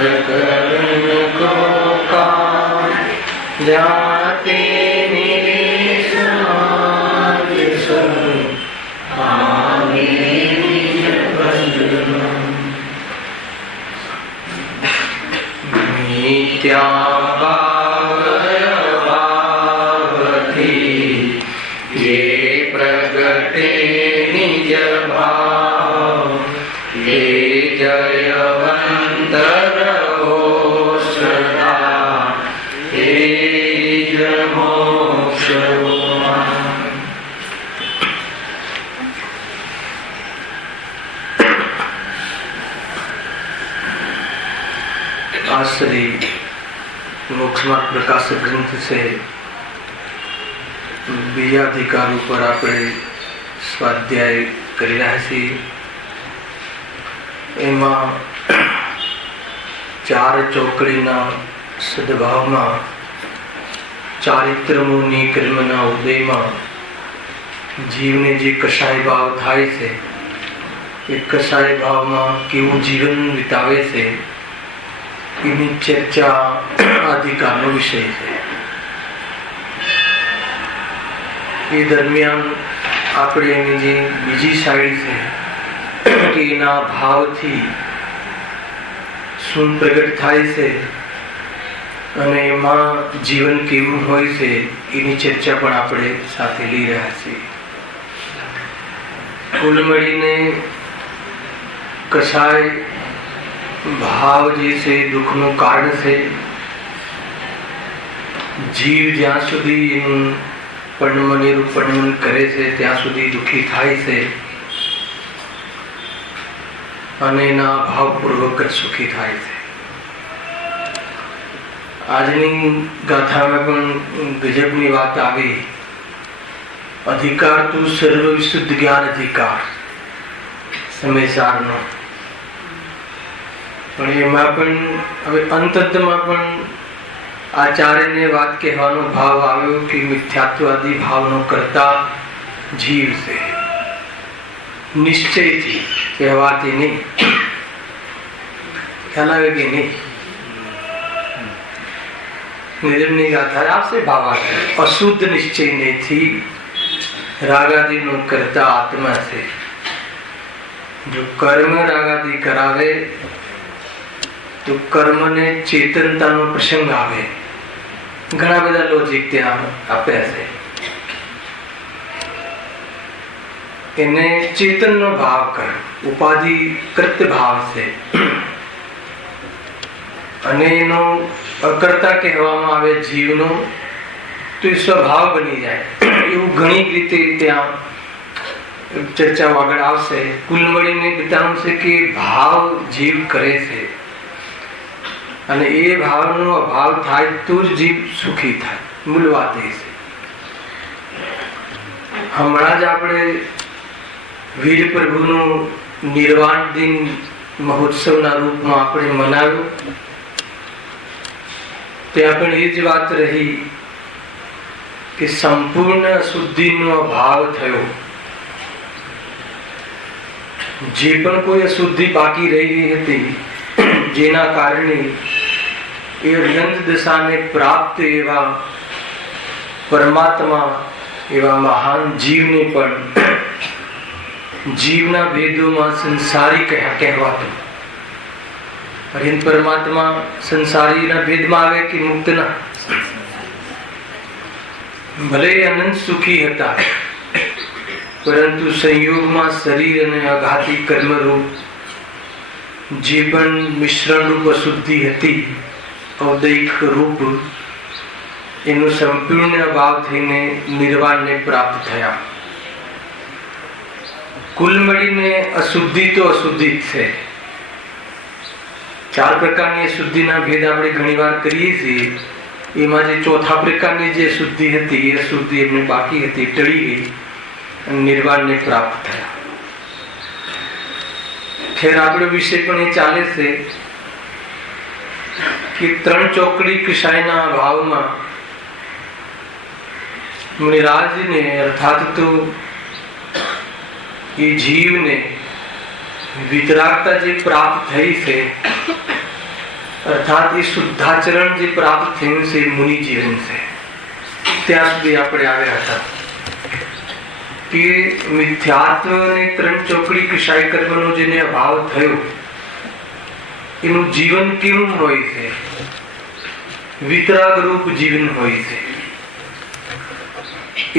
अंतकरण को काम जाते निज आवे निज बंधन मिथ्या भावथी ये प्रगटे निज भाव ये जयवंत रहो सदा हे मोक्ष आश्री मोक्ष मार्ग प्रकाशक ग्रंथ से बीजा अधिकार पर આપણે સ્વાધ્યાય કરી રહ્યા છીએ। એમાં ચાર ચોકડીના સદભાવમાં ચારિત્રમોની કર્મના ઉદયમાં જીવને જે કષાય ભાવ થાય છે એ કષાય ભાવમાં કેવું જીવન વિતાવે છે એની ચર્ચા અધિકારનો વિષય છે। એ દરમિયાન આપણે એની જે બીજી સાઈડ છે કે એના ભાવથી શું પ્રગટ થાય છે અને એમાં જીવન કેવું હોય છે એની ચર્ચા પણ આપણે સાથે લઈ રહ્યા છીએ। કુલ મળીને કસાય ભાવ જે છે દુઃખનું કારણ છે। જીવ જ્યાં સુધી એનું પણમન કરે છે ત્યાં સુધી દુઃખી થાય છે અને એના ભાવપૂર્વક જ સુખી થાય છે। આજની ગાથામાં પણ ગજબની વાત આવી। અધિકાર તો સર્વ વિશુદ્ધ જ્ઞાન અધિકાર સમયસારનો, પણ એમાં પણ હવે અંતમાં પણ આચાર્યને વાત કહેવાનો ભાવ આવ્યો કે મિથ્યાત્વાદી ભાવનો કરતા જીવ છે, નિશ્ચયથી કહેવાતી નહીં। ખ્યાલ આવે કે નહીં? નિર્ણય ગાથા આપશે ભાવ અશુદ્ધ નિશ્ચય નથી, રાગાદિનો કરતા આત્મા છે। જો કર્મ રાગાદિ કરાવે તો કર્મને ચેતનતાનો પ્રસંગ આવે। ઘણા બધા લોજિક ત્યાં આપ્યા છે। એને ચેતનનો ભાવ કર, ઉપાધિ કૃત ભાવ છે અને એનો અકર્તા કહેવામાં આવે જીવનો તો એ સ્વભાવ બની જાય। એવું ઘણી રીતે ત્યાં ચર્ચાઓ આગળ આવશે। કુલ મળીને બતાવવું છે કે ભાવ જીવ કરે છે અને એ ભાવનો અભાવ થાય તો જ જીવ સુખી થાય। મૂળ વાત એ છે। હમણાં જ આપણે વીર પ્રભુનો નિર્વાણ દિન મહોત્સવના રૂપમાં આપણે મનાવ્યો। ત્યાં પણ એ જ વાત રહી કે સંપૂર્ણ અશુદ્ધિનો અભાવ થયો। જે પણ કોઈ અશુદ્ધિ બાકી રહી હતી જેના કારણે એ અર્યંત દશાને પ્રાપ્ત એવા પરમાત્મા એવા મહાન જીવને પણ જીવના ભેદોમાં સંસારી કહેવાતું। અર્યંત પરમાત્મા સંસારીના ભેદમાં આવે કે મુક્તના? ભલે અનંત સુખી હતા પરંતુ સંયોગમાં શરીર અને અઘાતી કર્મરૂપ જે પણ મિશ્રણ રૂપ અશુદ્ધિ હતી ઔદૈક રૂપ એનો સંપૂર્ણ અભાવ થઈને નિર્વાણને પ્રાપ્ત થયા। કુલ મળીને અશુદ્ધિ તો અશુદ્ધિ જ છે। ચાર પ્રકારની અશુદ્ધિના ભેદ આપણે ઘણી વાર કરીએ છીએ। એમાં જે ચોથા પ્રકારની જે અશુદ્ધિ હતી એ અશુદ્ધિ એમને બાકી હતી, ટળી ગઈ અને નિર્વાણને પ્રાપ્ત થયા। ખેર આપણો વિષય પણ એ ચાલે છે કે ત્રણ ચોકડી કષાયના ભાવમાં મુનિરાજને અર્થાત તો એ જીવને વિતરાગતા જે પ્રાપ્ત થઈ છે अर्थात ये शुद्धाचरण जे प्राप्त थयुं छे मुनि जीवन से त्यां सुधी आपणे આવ્યા હતા કે મિથ્યાત્વ અને ત્રણ ચોકડી કશાય કર્મનો જેને અભાવ થયો એનું જીવન કેવું હોય છે? વિતરાગ રૂપ જીવન હોય છે.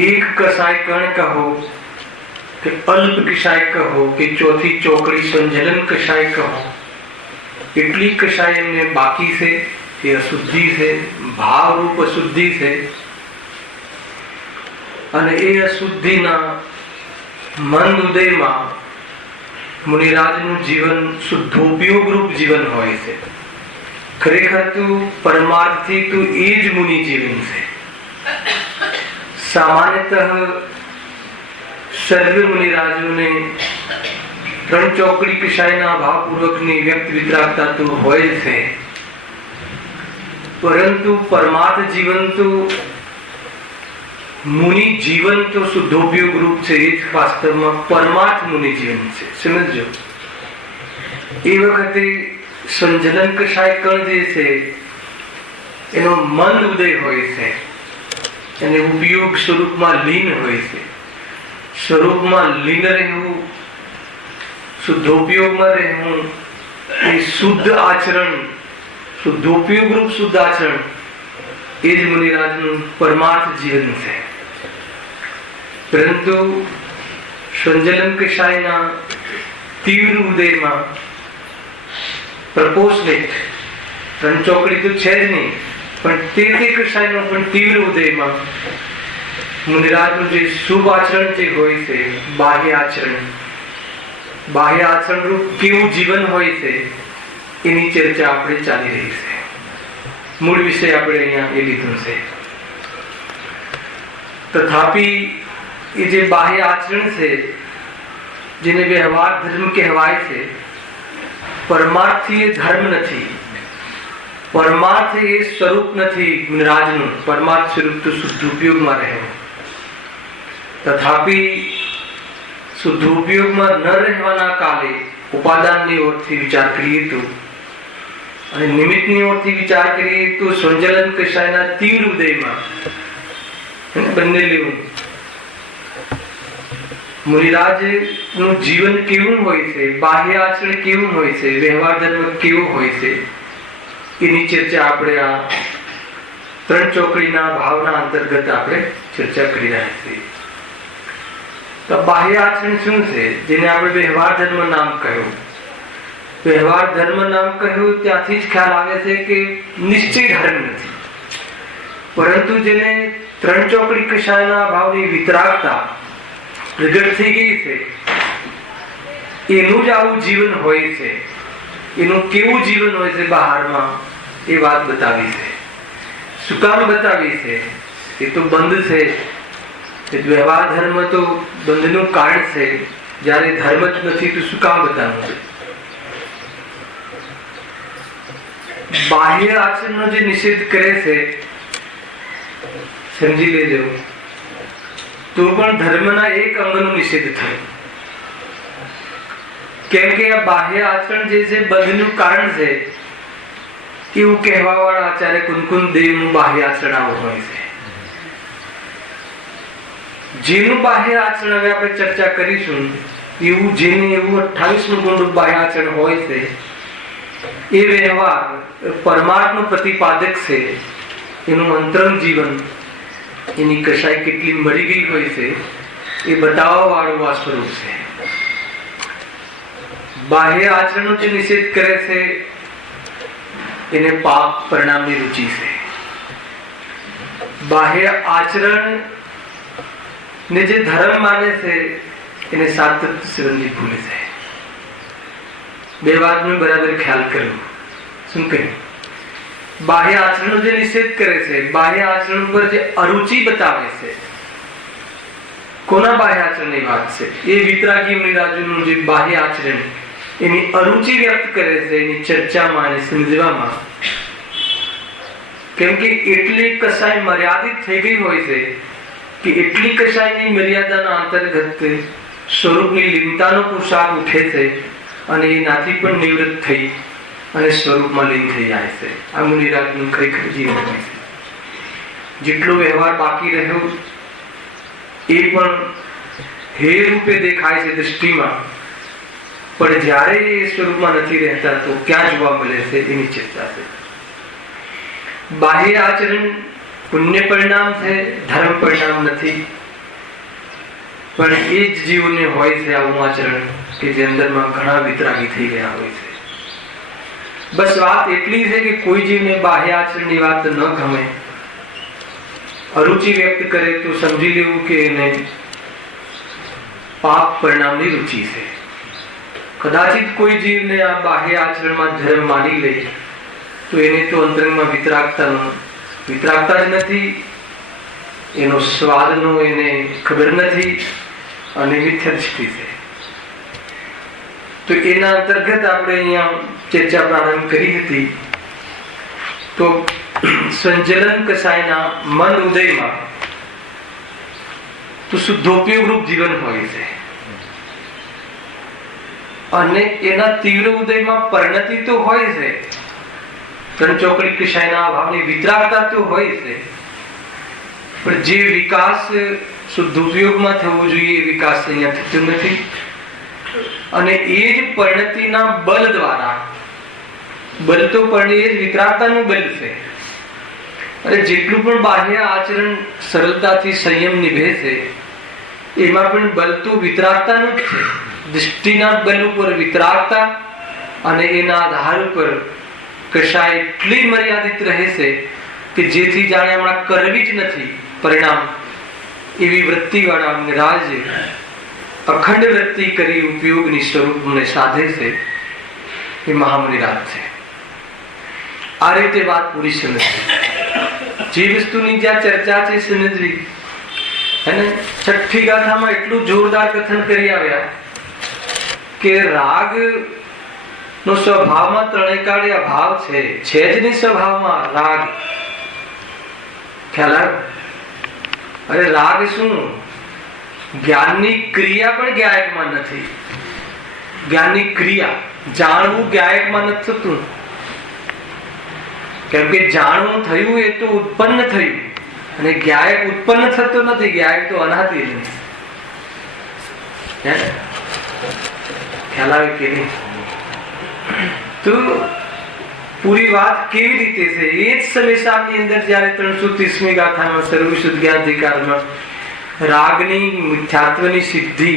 એક કસાય કણ કહો કે અલ્પ કસાય કહો કે ચોથી ચોકડી સંજલન કસાય કહો, એટલી કસાય એમને બાકી છે. એ અશુદ્ધિ છે, ભાવ રૂપ અશુદ્ધિ છે. અને એ અશુદ્ધિના મંદ ઉદયમાં મુનિરાજનું જીવન શુદ્ધોપયોગ રૂપ જીવન હોય છે. ખરેખર તો પરમાર્થથી તો એ જ મુનિ જીવન છે. સામાન્યતઃ સર્વે મુનિરાજોને ત્રણ ચોકડી કશાયના ભાવપૂર્વકની વ્યક્ત વિતરાગતા તો હોય છે, પરંતુ પરમાર્થ જીવન તો મુનિ જીવન તો શુદ્ધોપયોગ રૂપ છે. એ જ વાસ્તવમાં પરમાર્થ મુનિ જીવન છે. સમજો, એ વખતે સંજલન કશાય કણ જે છે એનો મંદ ઉદય હોય છે અને ઉપયોગ સ્વરૂપમાં લીન હોય છે. સ્વરૂપમાં લીન રહેવું, શુદ્ધોપયોગમાં રહેવું, એ શુદ્ધ આચરણ, શુદ્ધોપયોગ રૂપ શુદ્ધ આચરણ એ જ મુનિરાજનું પરમાર્થ જીવન છે. પરંતુ સંજલન કશાયના તીવ્ર ઉદયમાં પ્રપોઝનેટ ત્રણ ચોકડી તો છે જ નહીં, પણ તે કશાયનો પણ તીવ્ર ઉદયમાં મુનિરાજનું જે શુભ આચરણ જે હોય છે, બાહ્ય આચરણ રૂપ કેવું જીવન હોય છે એની ચર્ચા આપણે ચાલી રહી છે. મૂળ વિષય આપણે અહીંયા એ લીધું છે. તથાપી એ જે બાહ્ય આચરણ છે જેને વ્યવહાર ધર્મ કહેવાય છે, પરમાર્થી એ ધર્મ નથી, પરમાર્થ એ સ્વરૂપ નથી મુનિરાજનું. પરમાર્થ સ્વરૂપ તો શુદ્ધ ઉપયોગમાં રહેવું. તથાપી શુદ્ધ ઉપયોગમાં ન રહેવાના કાલે ઉપાદાનની ઓરથી વિચાર કરીએ તો અને નિમિત્તની ઓરથી વિચાર કરીએ તો સંજલન કશાયના તીવ્ર ઉદયમાં બંને લેવું. મુનિરાજનું જીવન કેવું હોય છે, બાહ્ય આચરણ કેવું હોય છે, વ્યવહાર ધર્મ કેવો હોય છે, એની ચર્ચા આપણે આ ત્રણ ચોકડીના ભાવના અંતર્ગત આપણે ચર્ચા કરી રહ્યા છીએ. તો બાહ્ય આચરણ શું છે? જેને આપણે વ્યવહાર ધર્મ નામ કહ્યું. વ્યવહાર ધર્મ નામ કહ્યું ત્યાંથી જ ખ્યાલ આવે છે કે નિશ્ચય ધર્મ નથી, પરંતુ જેને ત્રણ ચોકડી કશાયના ભાવની વિતરાગતા પ્રગટ થઈ ગઈ છે એનું જ આવું જીવન હોય છે. એનું કેવું જીવન હોય છે બહારમાં એ વાત બતાવી છે. શું કામ બતાવી છે? એ તો બંધ છે. વ્યવહાર ધર્મ તો બંધનું કારણ છે. જ્યારે ધર્મ જ નથી તો શું કામ બતાવવું છે? બાહ્ય આચરણનો જે નિષેધ કરે છે સમજી લેજો, તો પણ ધર્મના એક અંગનો નિષેધ થયો. કેમ કે આ બાહ્ય આચરણ જે છે બંધનું કારણ છે એવું કહેવા વાળા આચાર્ય કુનકુન દેવનું બાહ્ય આચરણ આવું હોય છે. જેનું બાહ્ય આચરણ હવે આપણે ચર્ચા કરીશું, એવું 28મું ગુણરૂપ બાહ્ય આચરણ હોય છે એ વ્યવહાર પરમાર્થનું પ્રતિપાદક છે. એનું અંતરંગ જીવન, એની કશાય કેટલી મરી ગઈ હોય છે એ બતાવવા વાળું આ સ્વરૂપ છે. બાહ્ય આચરણનો જે નિષેધ કરે છે એને પાપ પરિણામની રુચિ છે. બાહ્ય આચરણ ને જે ધર્મ માને છે એને સાતત્ય સંબંધી ભૂલે છે. બે વાતનો બરાબર ખ્યાલ કરવો. શું કહ્યું? બાહ્ય આચરણનો જે નિષેધ કરે છે, બાહ્ય આચરણ પર જે અરુચિ બતાવે છે, કોના બાહ્ય આચરણની વાત છે? એ વિતરાગી મુનિરાજોનું જે બાહ્ય આચરણ એની અરુચિ વ્યક્ત કરે છે એની ચર્ચામાં અને સમજવામાં. કેમ કે એટલી કશાય મર્યાદિત થઈ ગઈ હોય છે કે એટલી કશાયની મર્યાદાના અંતર્ગત સ્વરૂપની લીનતાનો પુરુષાર્થ ઉઠે છે અને એનાથી પણ નિવૃત્ત થઈ અને સ્વરૂપમાં લીન થઈ જાય છે. આ મુનિરાજનું ખરેખર જીવન હોય છે. જેટલો વ્યવહાર બાકી રહ્યો એ પણ હે રૂપે દેખાય છે દ્રષ્ટિમાં, પણ જ્યારે એ સ્વરૂપમાં નથી રહેતા તો ક્યાં જોવા મળે છે એની ચર્ચા છે. બાહ્ય આચરણ પુણ્ય પરિણામ છે, ધર્મ પરિણામ નથી. પણ એ જ જીવને હોય છે આવું આચરણ કે જે અંદરમાં ઘણા વિતરાગી થઈ ગયા હોય છે. બસ વાત એટલી છે કે કોઈ જીવને બાહ્ય આચરણની વાત ન ગમે, અરુચિ વ્યક્ત કરે તો સમજી લેવું કે એને પાપ પરિણામની રુચિ છે. કદાચિત કોઈ જીવને આ બાહ્ય આચરણમાં ધર્મ માની લે તો એને તો અંતરંગમાં વિતરાગતા જ નથી, એનો સ્વાદનો એને ખબર નથી અને મિથ્યા દૃષ્ટિ છે. તો એના અંતર્ગત આપણે અહીંયા ચર્ચા પ્રારંભ કરી હતી. તો સંજલન કસાયના મન ઉદયમાં તો શુદ્ધોપયોગ રૂપ જીવન હોય છે અને એના તીવ્ર ઉદયમાં પરિણતિ તો હોય છે. ત્રણ ચોકડી કસાયના અભાવની વિતરાગતા તો હોય છે, પણ જે વિકાસ શુદ્ધ ઉપયોગમાં થવો જોઈએ એ વિકાસ અહીંયા થતો નથી. અને એ જ પરિણતિના બલ દ્વારા, બલ તો પણ એ જ વિતરાગતાનું બલ છે. અને જેટલું પણ બાહ્ય આચરણ સરળતાથી સંયમ નિભે છે એમાં પણ બલ તો વિતરાગતાનું જ છે. દૃષ્ટિના બલ ઉપર વિતરાગતા અને એના આધાર ઉપર કશાય એટલી મર્યાદિત રહે છે કે જેથી જાણે હમણાં કરવી જ નથી પરિણામ એવી વૃત્તિ વાળા રાજ અખંડ વૃત્તિ કરી ઉપયોગની સ્વરૂપને સાધે છે એ મહામુનિરાજ છે. આ રીતે વાત પૂરી સમજ. જે વસ્તુની જ્યાં ચર્ચા છે સમજવી. અને છઠ્ઠી ગાથામાં એટલું જોરદાર કથન કરી આવ્યા કે રાગ નો સ્વભાવમાં ત્રણેય કાળે અભાવ છે જ નહીં. સ્વભાવમાં રાગ ખ્યાલ આવે. અરે રાગ શું? જ્ઞાનની ક્રિયા પણ જ્ઞાયકમાં નથી. જ્ઞાનની ક્રિયા જાણવું જ્ઞાયકમાં નથી થતું, કેમ કે જાણવું થયું એ તો ઉત્પન્ન થયું અને જ્ઞાયક ઉત્પન્ન થતો નથી. જ્ઞાયક તો અનાદિ નથી. ખ્યાલ આવે કે નહીં? તો પૂરી વાત કેવી રીતે છે એ જ સમેસાની અંદર જયારે 330મી ગાથામાં સર્વશુદ્ધ જ્ઞાનાધિકારમાં રાગની મિથ્યાત્વની સિદ્ધિ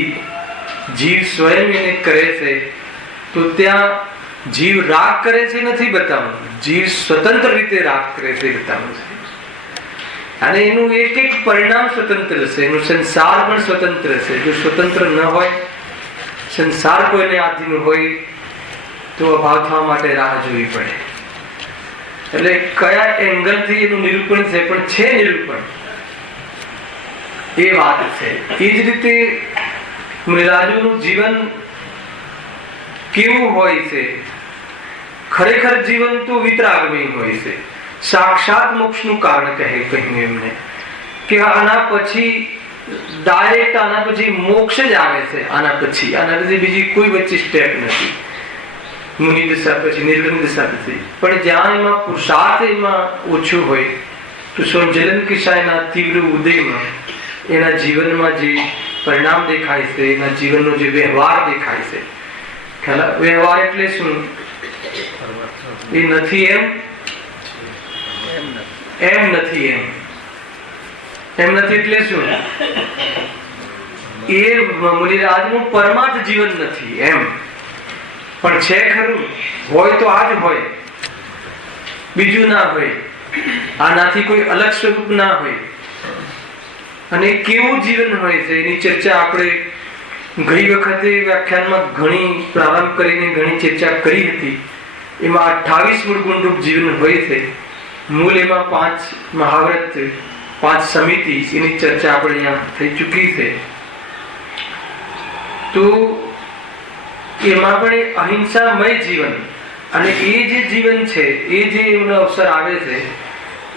જીવ સ્વયં એને કરે છે તો ત્યાં જીવ રાગ કરે છે નથી બતાવવું, જીવ સ્વતંત્ર રીતે રાગ કરે છે બતાવવું છે. અને એનું એક એક પરિણામ સ્વતંત્ર છે, એનું સંસાર પણ સ્વતંત્ર છે. જો સ્વતંત્ર ન હોય, સંસાર કોઈને આધીન હોય તો અભાવ થવા માટે રાહ જોવી પડે. એટલે કયા એંગલ થી એનું નિરૂપણ છે, પણ છે નિરૂપણ એ વાત છે. એ જ રીતે મુનિરાજોનું જીવન કેવું હોય છે? ખરેખર જીવન તો વિતરાગમય હોય છે. સાક્ષાત મોક્ષનું કારણ કહ્યું એમને કે આના પછી ડાયરેક્ટ આના પછી મોક્ષ જ આવે છે. આના પછી બીજી કોઈ વચ્ચે સ્ટેપ નથી. મુનિ દશા પછી નિર્ગુણ દશા પછી. પણ જ્યાં એમાં પુરુષાર્થ એમાં ઓછું હોય તો સંજલન કિસાયના તીવ્ર ઉદયમાં એના જીવનમાં જે પરિણામ દેખાય છે, એના જીવનનો જે વ્યવહાર દેખાય છે. વ્યવહાર એટલે શું? એ નથી એમ નથી એમ નથી એટલે શું? એ મુનિરાજનું પરમાર્થ જીવન નથી એમ, પણ છે ખરું. હોય તો આ જ હોય, બીજું ના હોય. આનાથી કોઈ અલગ સ્વરૂપ ના હોય. અને કેવું જીવન હોય છે એની ચર્ચા આપણે ગઈ વખતે વ્યાખ્યાનમાં ઘણી પ્રારંભ કરીને ઘણી ચર્ચા કરી હતી. એમાં 28 મૂળ ગુણરૂપ જીવન હોય છે. મૂળ એમાં 5 મહાવ્રત, 5 સમિતિ, એની ચર્ચા આપણે અહીંયા થઈ ચૂકી છે. તો એમાં પણ અહિંસામય જીવન અને એ જે જીવન છે, એ જે એમનો અવસર આવે છે,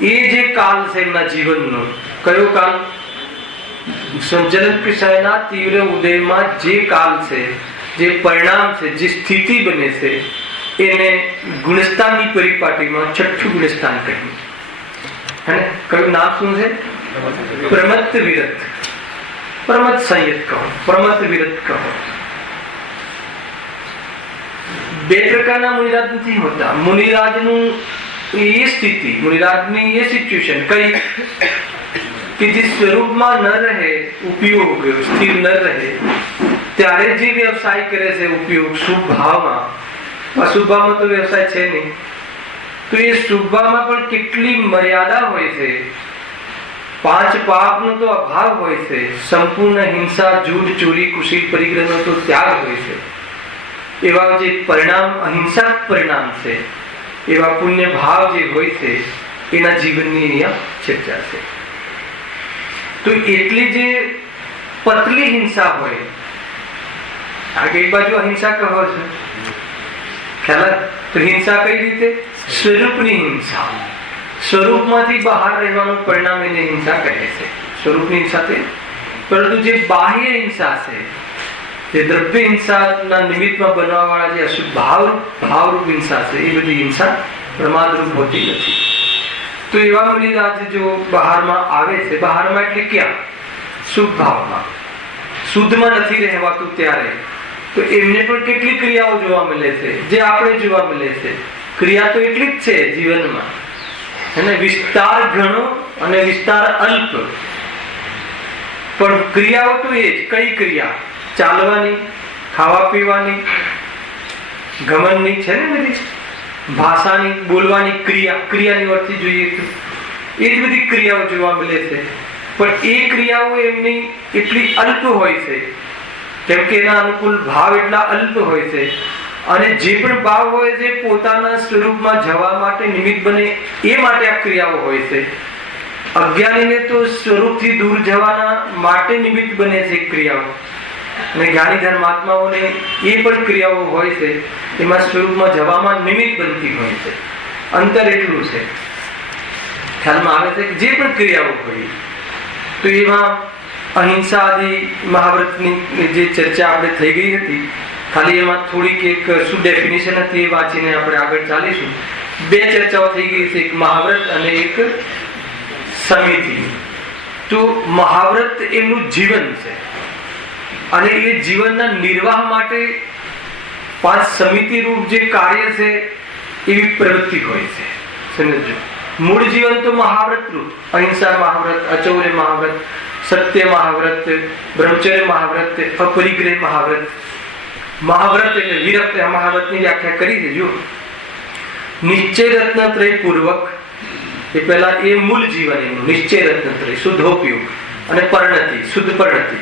એ જે કાલ છે એમના જીવનનો, કયો કાલ? સંજલન કિસાયના તીવ્ર ઉદયમાં જે કાલ છે, જે પરિણામ છે, જે સ્થિતિ બને છે, એને ગુણસ્થાનની પરિપાટીમાં છઠ્ઠું ગુણસ્થાન કહ્યું. હે કયું નામ શું છે? પ્રમત્ત વિરત. પ્રમત્ત સંયત કહો, પ્રમત્ત વિરત કહો. બે પ્રકારના મુનિરાજ નથી હોતા. મુનિરાજનું એ સ્થિતિ, મુનિરાજની એ સિચ્યુએશન કઈ કે જે સ્વરૂપમાં ન રહે, ઉપયોગ સ્થિર ન રહે, ત્યારે જે વ્યવસાય કરે છે ઉપયોગ શુભ ભાવમાં, અશુભ ભાવમાં તો વ્યવસાય છે નહીં, તો એ શુભ ભાવમાં પણ કેટલી મર્યાદા હોય છે. 5 પાપનો તો અભાવ હોય છે, સંપૂર્ણ હિંસા, જૂઠ, ચોરી, કુશીલ પરિગ્રહનો તો ત્યાગ હોય છે. એવા જે પરિણામ અહિંસક પરિણામ છે, એવા પુણ્ય ભાવ જે હોય છે, એના જીવનની અહીંયા ચર્ચા છે. તો એટલી જે પતલી હિંસા હોય, આગે એક બાજુ અહિંસા કહો છો ખ્યાલ, તો હિંસા કઈ રીતે? સ્વરૂપની હિંસા, સ્વરૂપમાંથી બહાર રહેવાનું પરિણામ એને હિંસા કહે છે, સ્વરૂપની હિંસા છે. પરંતુ જે બાહ્ય હિંસા છે, જે દ્રવ્ય હિંસાના નિમિત્તમાં બનવા વાળા જે અશુભ ભાવરૂપ હિંસા છે, એ બધી હિંસા પ્રમાદરૂપ હોતી નથી. તો એવા મુનિરાજ જો બહારમાં આવે છે, બહારમાં એટલે ક્યાં? શુભ ભાવમાં, શુદ્ધમાં નથી રહેવાતું ત્યારે, તો એમને પણ કેટલી ક્રિયાઓ જોવા મળે છે, જે આપણે જોવા મળે છે. ક્રિયા તો એટલી જ છે જીવનમાં, અને વિસ્તાર ઘણો અને વિસ્તાર અલ્પ, પણ ક્રિયાઓ તો એ જ. કઈ ક્રિયા? ચાલવાની, ખાવા પીવાની, ગમનની છે ને બધી, ભાષાની, બોલવાની ક્રિયા, ક્રિયાની અર્થથી જોઈએ તો એ જ બધી ક્રિયાઓ જોવા મળે છે. પણ એ ક્રિયાઓ એમની એટલી અલ્પ હોય છે, કેમ કે એના અનુકૂળ ભાવ એટલા અલ્પ હોય છે, અને જે પણ ભાવ હોય છે પોતાના સ્વરૂપમાં જવા માટે નિમિત્ત બને એ માટે આ ક્રિયાઓ હોય છે. અજ્ઞાનીને તો સ્વરૂપથી દૂર જવાના માટે નિમિત્ત બને છે ક્રિયાઓ, અને જ્ઞાની ધર્માત્માઓને એ પણ ક્રિયાઓ હોય છે, એમાં સ્વરૂપમાં જવામાં નિમિત્ત બનતી હોય છે. અંતર એટલું છે, ખ્યાલમાં આવે છે કે જે પણ ક્રિયાઓ હોય, તો એમાં અહિંસા આદિ મહાવ્રતની જે ચર્ચા આપણે થઈ ગઈ હતી, ખાલી એમાં થોડીક એક શું ડેફિનેશન હતી એ વાંચીને આપણે આગળ ચાલીશું. 2 ચર્ચાઓ થઈ ગઈ છે, એક મહાવ્રત અને એક સમિતિ. તો મહાવ્રત એમનું જીવન છે, અને એ જીવનના નિર્વાહ માટે 5 સમિતિ રૂપ જે કાર્ય છે એવી પ્રવૃત્તિ હોય છે. સમજો, મૂળ જીવન તો મહાવ્રત રૂપ, અહિંસા મહાવ્રત, અચૌર્ય મહાવ્રત, સત્ય મહાવ્રત, બ્રહ્મચર્ય મહાવ્રત, અપરિગ્રહ મહાવ્રત. મહાવ્રત એટલે વિરક્ત મહાવ્રતની વ્યાખ્યા કરી છે. જો નિશ્ચય રત્નત્રય પૂર્વક, એ પહેલા એ મૂળ જીવન એનું નિશ્ચય રત્નત્રય, શુદ્ધોપયોગ અને પરિણતિ, શુદ્ધ પરિણતિ,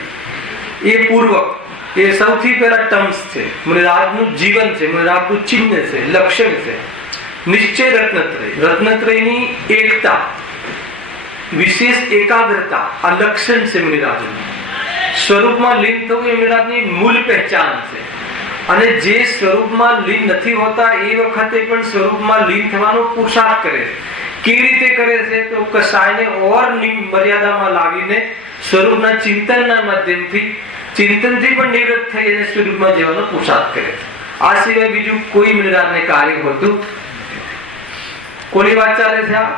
એ પૂર્વક, એ સૌથી પહેલા ટર્મ્સ છે. મુનિરાજનું જીવન છે, મુનિરાજનું ચિહ્ન છે, લક્ષણ છે. નિશ્ચય રત્નત્રય, રત્નત્રયની એકતા, વિશેષ એકાગ્રતા, આ લક્ષણ છે મુનિરાજનું. સ્વરૂપમાં લીન થવું એ મુનિરાજની મૂળ પહેચાન છે. અને જે સ્વરૂપમાં લીન નથી હોતા એ વખતે પણ સ્વરૂપમાં લીન થવાનો પુરુષાર્થ કરે છે. કેવી રીતે કરે છે? તો કસાયને ઓર મર્યાદામાં લાવીને સ્વરૂપના ચિંતનના માધ્યમથી, ચિંતનથી પણ નિવૃત્ત થઈ અને સ્વરૂપમાં જવાનો પુરુષાર્થ કરે છે. આ સિવાય બીજું કોઈ મુનિરાજને કાર્ય હોતું. કોની વાત ચાલે છે? આ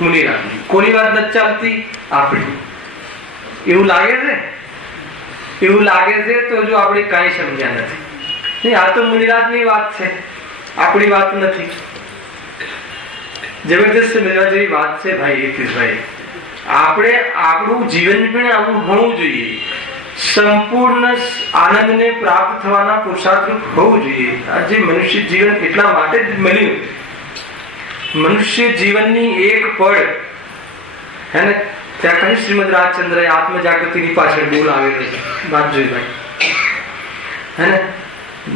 મુનિરાજની. કોની વાત નથી ચાલતી? આપણી. એવું લાગે છે? એવું લાગે છે તો જો આપણે કાંઈ સમજ્યા નથી. નહીં, આ તો મુનિરાજની વાત છે, આપણી વાત નથી. જબરદસ્ત સમજવા જેવી વાત છે ભાઈ હિતેશભાઈ. આપણે આપણું જીવન પણ આવું હોવું જોઈએ, સંપૂર્ણ આનંદને પ્રાપ્ત થવાના પુરુષાર્થ હોવું જોઈએ. આ જે મનુષ્ય જીવન એટલા માટે જ મળ્યું. મનુષ્ય જીવનની એક પળ હે ને, ત્યાં કહ્યું શ્રીમદ રાજચંદ્રએ આત્મજાગૃતિની પાછળ બોલ આવેલો છે, વાત જોઈ ભાઈ હે ને.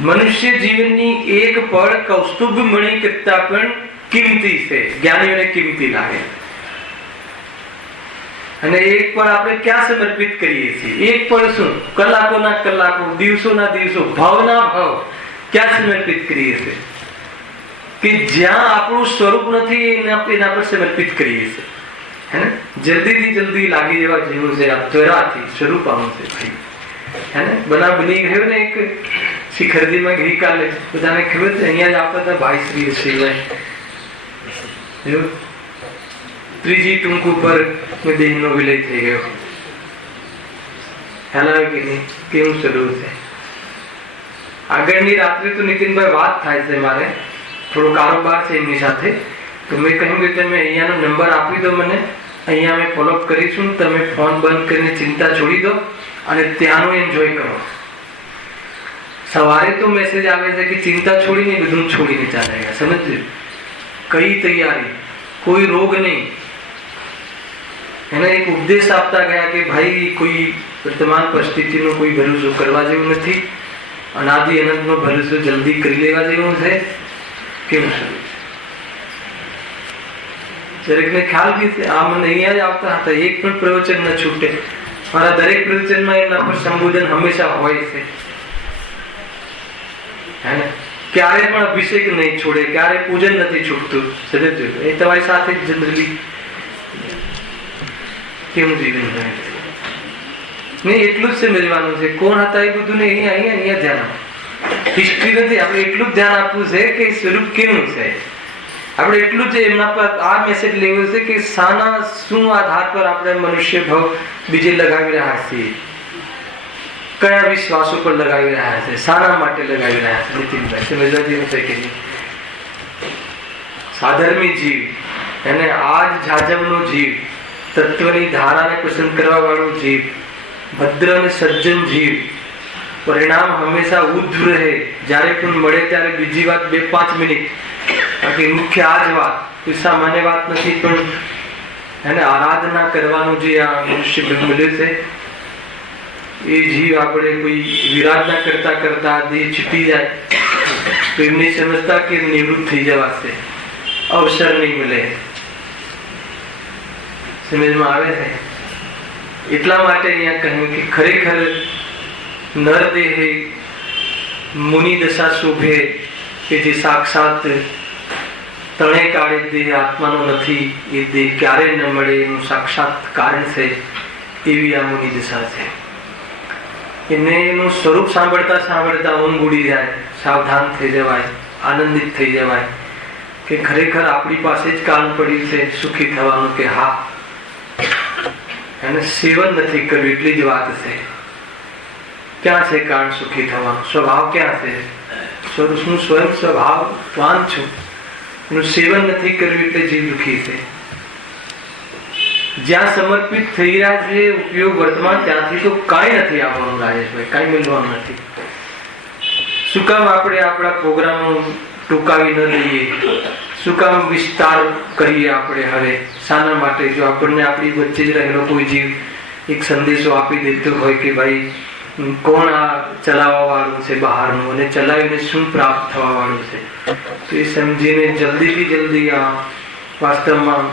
મનુષ્ય જીવનની એક પળ કૌસ્તુભ મણિ કરતા પણ કિંમતી છે, જ્ઞાનીઓને કિંમતી લાગે. અને એક પળ આપણે ક્યાં સમર્પિત કરીએ છીએ? એક પળ શું, કલાકોના કલાકો, દિવસોના દિવસો, ભાવના ભાવ ક્યાં સમર્પિત કરીએ છીએ? કે જ્યાં આપણું સ્વરૂપ નથી એના પર સમર્પિત કરીએ છીએ. જલ્દીથી જલ્દી લાગી જવા જેવું છે. આ ત્વરાથી સ્વરૂપ આવું છે ભાઈ હે ને. બની ગયો ને એક શિખરજીમાં ગઈકાલે બધાને ખબર છે, અહીંયા જ આવતા હતા ભાઈ શ્રી શ્રીભાઈ, ત્રીજી ટૂંક ઉપર દેહનો વિલય થઈ ગયો. ખ્યાલ આવે કે નહીં કેવું શરૂ છે? આગળની રાત્રે તો નીતિનભાઈ વાત થાય છે, મારે થોડો કારોબાર છે એમની સાથે, તો મેં કહ્યું કે તમે અહીંયાનો નંબર આપી દો મને, અહીંયા અમે ફોલોઅપ કરીશું, તમે ફોન બંધ કરીને ચિંતા છોડી દો અને ત્યાંનું એન્જોય કરો. સવારે તો મેસેજ આવે છે કે ચિંતા છોડીને બધું છોડીને ચાલે ગયા. સમજજો, કઈ તૈયારી, કોઈ રોગ નહીં. એને એક ઉપદેશ આપતા ગયા કે ભાઈ કોઈ વર્તમાન પરિસ્થિતિનો કોઈ ભરોસો કરવા જેવું નથી, અનાદિ અનંતનો ભરોસો જલ્દી કરી લેવા જેવું છે. કેવું શરૂ દરેકને ખ્યાલ બી છે. આ મને અહીંયા જ આવતા હતા, એક પણ પ્રવચન ન છૂટે. મારા દરેક પ્રવચનમાં એમના પર સંબોધન હંમેશા હોય છે. ક્યારે પણ અભિષેક નહીં છોડે, ક્યારે પૂજન નથી છૂટતું. સમજો, એ તમારી સાથે જ જનરલી કેવું જીવન થાય નહીં, એટલું જ સમજવાનું છે. કોણ હતા એ બધું ને અહીંયા ધ્યાન હિસ્ટ્રી નથી. આપણે એટલું જ ધ્યાન આપવું છે કે સ્વરૂપ કેવું છે. આપણે એટલું જ એમના પર આ મેસેજ લેવું છે કે શાના શું આધાર પર આપણે મનુષ્ય ભાવ બીજે લગાવી રહ્યા છીએ, કયા વિશ્વાસો પર લગાવી રહ્યા છે, શાના માટે લગાવી રહ્યા છે. નીતિનભાઈ સમજવા જેવું છે કે નહીં? સાધર્મી જીવ, એને આજ જાજવનો જીવ, તત્વની ધારાને પસંદ કરવા વાળો જીવ, ભદ્ર અને સજ્જન જીવ, પરિણામ હંમેશા ઉદ્ધ રહે. જ્યારે પણ મળે ત્યારે બીજી વાત 2-5 મિનિટ, બાકી મુખ્ય આ જ વાત, કોઈ સામાન્ય વાત નથી. પણ એને આરાધના કરવાનું જે આ મનુષ્ય મળ્યો છે, એ જીવ આપણે કોઈ વિરાધના કરતા કરતા દેહ છૂટી જાય તો એમને સમજતા કે નિવૃત્ત થઈ જવાશે, અવસર નહીં મળે. સમજમાં આવે છે? એટલા માટે અહીંયા કહ્યું કે ખરેખર નર દેહે મુનિ દશા શોભે, કે જે સાક્ષાત તણે કાળે દેહ આત્માનો નથી, એ દેહ ક્યારે ન મળે એનું સાક્ષાત કારણ છે. એવી આ મુનિ દશા છે. એને એનું સ્વરૂપ સાંભળતા સાંભળતા ઊંઘ ઉડી જાય, સાવધાન થઈ જવાય, આનંદિત થઈ જવાય કે ખરેખર આપણી પાસે જ કામ પડ્યું છે સુખી થવાનું. કે હા, એને સેવન નથી કર્યું એટલી જ વાત છે. ક્યાં છે કારણ સુખી થવાનું? સ્વભાવ ક્યાં છે? હું સ્વયં સ્વભાવવાન છું, એનું સેવન નથી કર્યું એટલે જીવ દુઃખી છે. જ્યાં સમર્પિત થઈ રહ્યા છે ઉપયોગ વર્તમાન, ત્યાંથી તો કાંઈ નથી આવવાનું રાજેશભાઈ, કાંઈ મળવાનું નથી. શું કામ આપણે આપણા પ્રોગ્રામો ટૂંકાવી ન લઈએ? શું કામ વિસ્તાર કરીએ આપણે? હવે શાના માટે? જો આપણને આપણી વચ્ચે જ રહેલો કોઈ જીવ એક સંદેશો આપી દેતો હોય કે ભાઈ કોણ આ ચલાવવા વાળું છે બહારનું, અને ચલાવીને શું પ્રાપ્ત થવા વાળું છે, તો એ સમજીને જલ્દીથી જલ્દી આ વાસ્તવમાં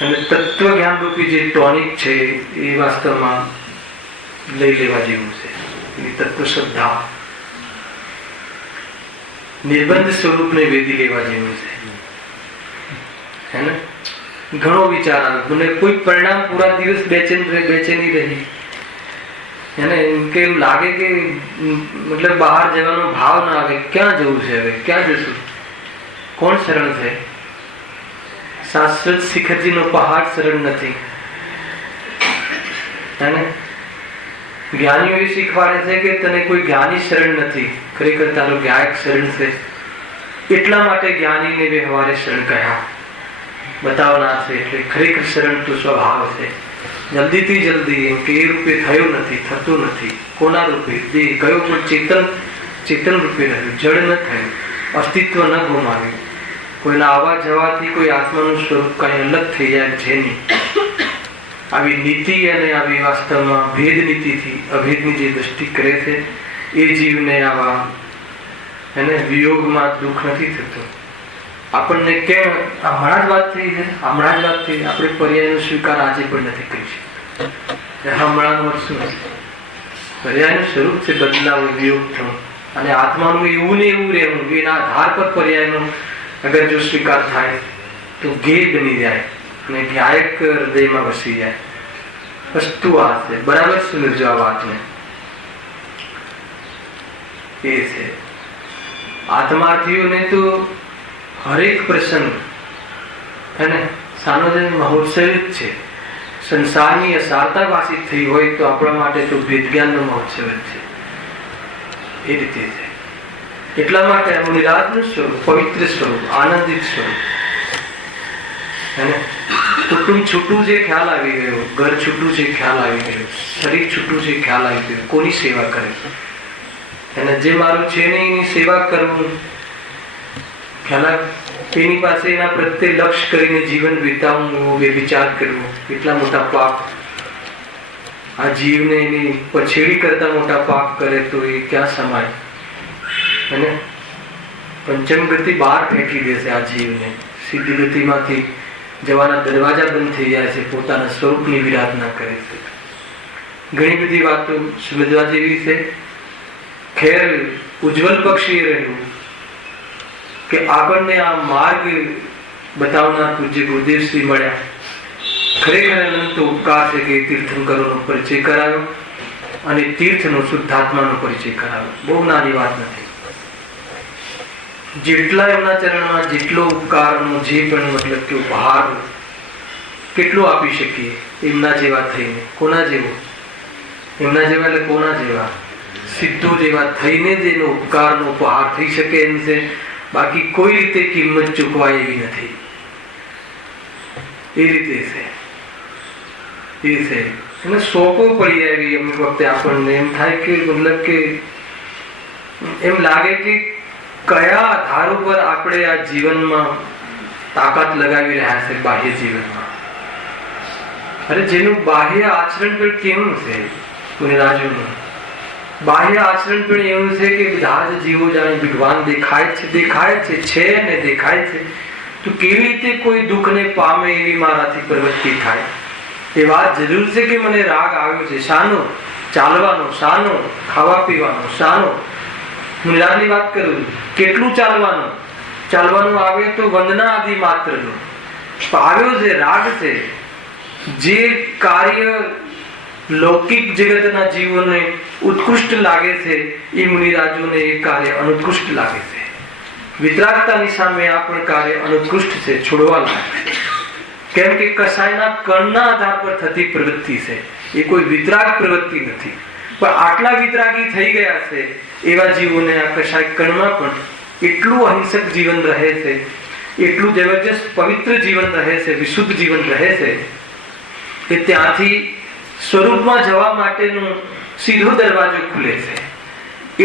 અને તત્વ જ્ઞાન રૂપી જે ટોનિક છે એ વાસ્તવમાં લઈ લેવા જેવું છે. એની તત્વ શ્રદ્ધા નિર્બંધ સ્વરૂપને વેદી લેવા જેવું છે. હે ને? ઘણો વિચાર આવે મને, કોઈ પરિણામ પૂરા દિવસ બેચેની રહી, એને કે એમ લાગે કે મતલબ બહાર જવાનો ભાવ ના આવે. ક્યાં જવું છે હવે? ક્યાં જશું? કોણ શરણ છે? શાશ્વત શિખરજીનો પહાડ શરણ નથી. હે? જ્ઞાનીઓ એ શીખવાડે છે કે તને કોઈ જ્ઞાની શરણ નથી, ખરેખર તારો જ્ઞાયક શરણ છે. એટલા માટે જ્ઞાનીને વ્યવહારે શરણ કહ્યા બતાવનાર છે. એટલે ખરેખર શરણ તો સ્વભાવ છે. જલ્દીથી જલ્દી એમ કે એ રૂપે થયું નથી, થતું નથી. કોના રૂપે? દેહ ગયો પણ ચેતન રૂપે રહ્યું, જડ ન થયું, અસ્તિત્વ ન ગુમાવ્યું. કોઈના આવવા જવાથી કોઈ આત્માનું સ્વરૂપ કઈ અલગ થઈ જાય છે નહીં. આવી નીતિ અને આવી વાસ્તવમાં ભેદ નીતિથી અભેદની જે દ્રષ્ટિ કરે છે એ જીવને આવા એને વિયોગમાં દુઃખ નથી થતું. આપણને કેમ હમણાં જ વાત થઈ છે, આપણે પર્યાયનો સ્વીકાર આજે પણ નથી કરી શકતા. હમણાંનો અર્થ શું? પર્યાયનું સ્વરૂપ છે બદલાવ, વિયોગ થવું, અને આત્માનું એવું ને એવું રહેવું. એના આધાર પર પર્યાયનો અગર જો સ્વીકાર થાય તો ગેય બની જાય અને જ્ઞાયક હૃદયમાં વસી જાય. વસ્તુ આ છે. બરાબર સમજો આ વાતને. એ છે. આત્માર્થીઓને તો હરેક પ્રસંગ હે સાનો જે મહોત્સવ જ છે. સંસારની અસારતા વાસિત થઈ હોય તો આપણા માટે તો વિજ્ઞાનનો મહોત્સવ જ છે. એ રીતે છે. એટલા માટે મુનિરાજનું સ્વરૂપ પવિત્ર સ્વરૂપ, આનંદિત સ્વરૂપ. કુટુંબ છૂટું જે ખ્યાલ આવી ગયો, ઘર છૂટું જે ખ્યાલ આવી ગયો, શરીર છૂટું જે ખ્યાલ આવી ગયો, કોની સેવા કરે? અને જે મારું છે ને એની સેવા કરવું, ખ્યાલ એની પાસે એના પ્રત્યે લક્ષ્ય કરીને જીવન વિતાવવું, એ વિચાર કરવો, એટલા મોટા પાપ. આ જીવને એની પછેડી કરતા મોટા પાપ કરે તો એ ક્યાં સમાય? અને પંચમ ગતિ બહાર ફેંકી દેશે આ જીવને. સિદ્ધ ગતિમાંથી જવાના દરવાજા બંધ થઈ જાય છે, પોતાના સ્વરૂપની વિરાધના કરે છે. ઘણી બધી વાતો સમજવા જેવી છે. ખેર ઉજ્જવલ પક્ષ એ રહ્યું કે આપણને આ માર્ગ બતાવનાર પૂજ્ય ગુરુદેવ શ્રી મળ્યા. ખરેખર અનંત ઉપકાર છે કે તીર્થંકરોનો પરિચય કરાવ્યો અને તીર્થનો શુદ્ધાત્માનો પરિચય કરાવ્યો. બહુ નાની વાત નથી. જેટલા એમના ચરણમાં જેટલો ઉપકારનો જે પણ મતલબ કે ઉપહાર કેટલો આપી શકીએ એમના જેવા થઈને. કોના જેવો? એમના જેવા એટલે કોના જેવા? સિદ્ધો જેવા થઈને જ એનો ઉપકારનો ઉપહાર થઈ શકે એમ છે. બાકી કોઈ રીતે કિંમત ચૂકવાય એવી નથી. એ રીતે છે. એ છે એને સોંપો પડી આવી અમુક વખતે આપણને એમ થાય કે મતલબ કે એમ લાગે કે કયા આધાર ઉપર આપણે આ જીવનમાં તાકાત લગાવી રહ્યા છે બાહ્ય જીવનમાં. અરે જેનું બાહ્ય આચરણ પણ કેવું છે મુનિરાજોનું? બાહ્ય આચરણ પણ એવું છે કે બધા જ જીવો જાણે ભગવાન દેખાય છે ને દેખાય છે. તો કેવી રીતે કોઈ દુઃખને પામે એવી મારાથી પ્રવૃત્તિ થાય? એ વાત જરૂર છે કે મને રાગ આવ્યો છે. શાનો? ચાલવાનો. શાનો? ખાવા પીવાનો. શાનો? મુનિરાજની વાત કરું. કેટલું ચાલવાનું? ચાલવાનું આવે તો વંદના આદિ માત્રનું આવ્યો છે, રાગ છે. જે કાર્ય લૌકિક જગતના જીવોને ઉત્કૃષ્ટ લાગે છે એ મુનિરાજોને એ કાર્ય અનુત્કૃષ્ટ લાગે છે. વિતરાગતાની સામે આ પણ કાર્ય અનુત્કૃષ્ટ છે, છોડવા લાગે. કેમ કે કસાયના કણના આધાર પર થતી પ્રવૃત્તિ છે, એ કોઈ વિતરાગ પ્રવૃત્તિ નથી. પણ આટલા વિતરાગી થઈ ગયા છે એવા જીવોને આ કસાય કણમાં પણ એટલું અહિંસક જીવન રહે છે, એટલું જબરજસ્ત પવિત્ર જીવન રહે છે, વિશુદ્ધ જીવન રહે છે કે ત્યાંથી સ્વરૂપમાં જવા માટેનો સીધો દરવાજો ખુલે છે.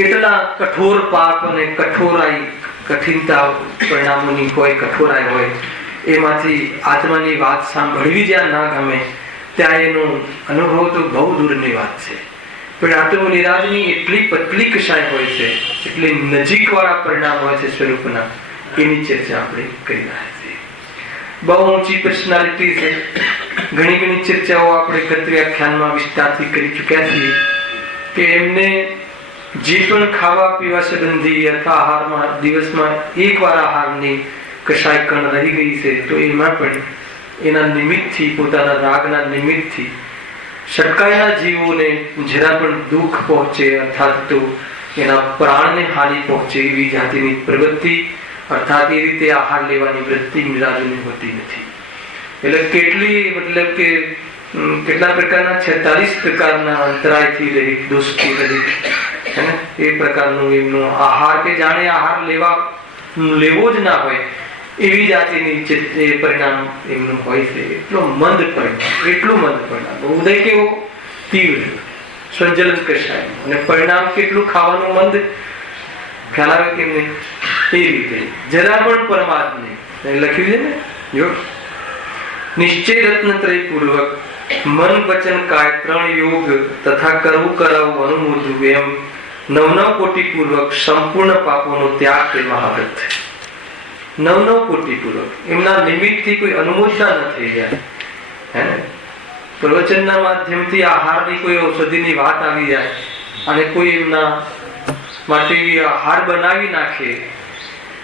એટલા કઠોર પાપ અને કઠોરાઈ, કઠિનતા પરિણામોની હોય, કઠોરાઈ હોય, એમાંથી આત્માની વાત સાંભળવી જ્યાં ના ગમે ત્યાં એનો અનુભવ તો બહુ દૂરની વાત છે. પણ આ તો મુનિરાજની એટલી પતલી કશાય હોય છે, એટલી નજીક વાળા પરિણામ હોય છે સ્વરૂપના, એની ચર્ચા આપણે કરી રહ્યા છીએ. બહુ ઊંચી પર્સનાલિટી છે. ઘણી ઘણી ચર્ચાઓ આપણે ગત વ્યાખ્યાનમાં વિસ્તારથી કરી ચૂક્યા છીએ કે એમને જે પણ ખાવા પીવા સંબંધી અથવા આહારમાં દિવસમાં એકવાર આહારની કશાય કણ રહી ગઈ છે તો એમાં પણ એના નિમિત્તથી, પોતાના રાગના નિમિત્તથી સટકાયેલા જીવોને જરા પણ દુઃખ પહોંચે અર્થાત તો એના પ્રાણને હાનિ પહોંચે એવી જાતિની પ્રવૃત્તિ અર્થાત એ રીતે આહાર લેવાની વૃત્તિ મુનિરાજોની હોતી નથી. એટલે કેટલી મતલબ કે કેટલા પ્રકારના 46 પ્રકારના અંતરાયથી રહિત, દોષથી રહિત એ પ્રકારનું એમનું આહાર કે જાણે આહાર લેવો જ ના હોય એવી જાતિની પરિણામ એમનું હોય છે. એટલું મંદ પરિણામ, ઉદય કેવો તીવ્ર, સંજલન કશાય અને પરિણામ કેટલું ખાવાનું મંદ. ખ્યાલ આવે કેમ નહીં? એ રીતે જરા પણ પરમાદ નહીં. લખ્યું છે ને જો નિશ્ચય રત્નત્રય પૂર્વક મન વચન કાય 3 યોગ તથા કરવું કરાવવું અનુમોદવું એમ 9 કોટી પૂર્વક સંપૂર્ણ પાપોનો ત્યાગ તે મહાવ્રત. 9 કોટી પૂર્વક એમના નિમિત્તથી કોઈ અનુમોદના ન થઈ જાય. હે ને? પ્રવચનના માધ્યમથી આહારની કોઈ ઔષધિની વાત આવી જાય અને કોઈ એમના માટે આહાર બનાવી નાખે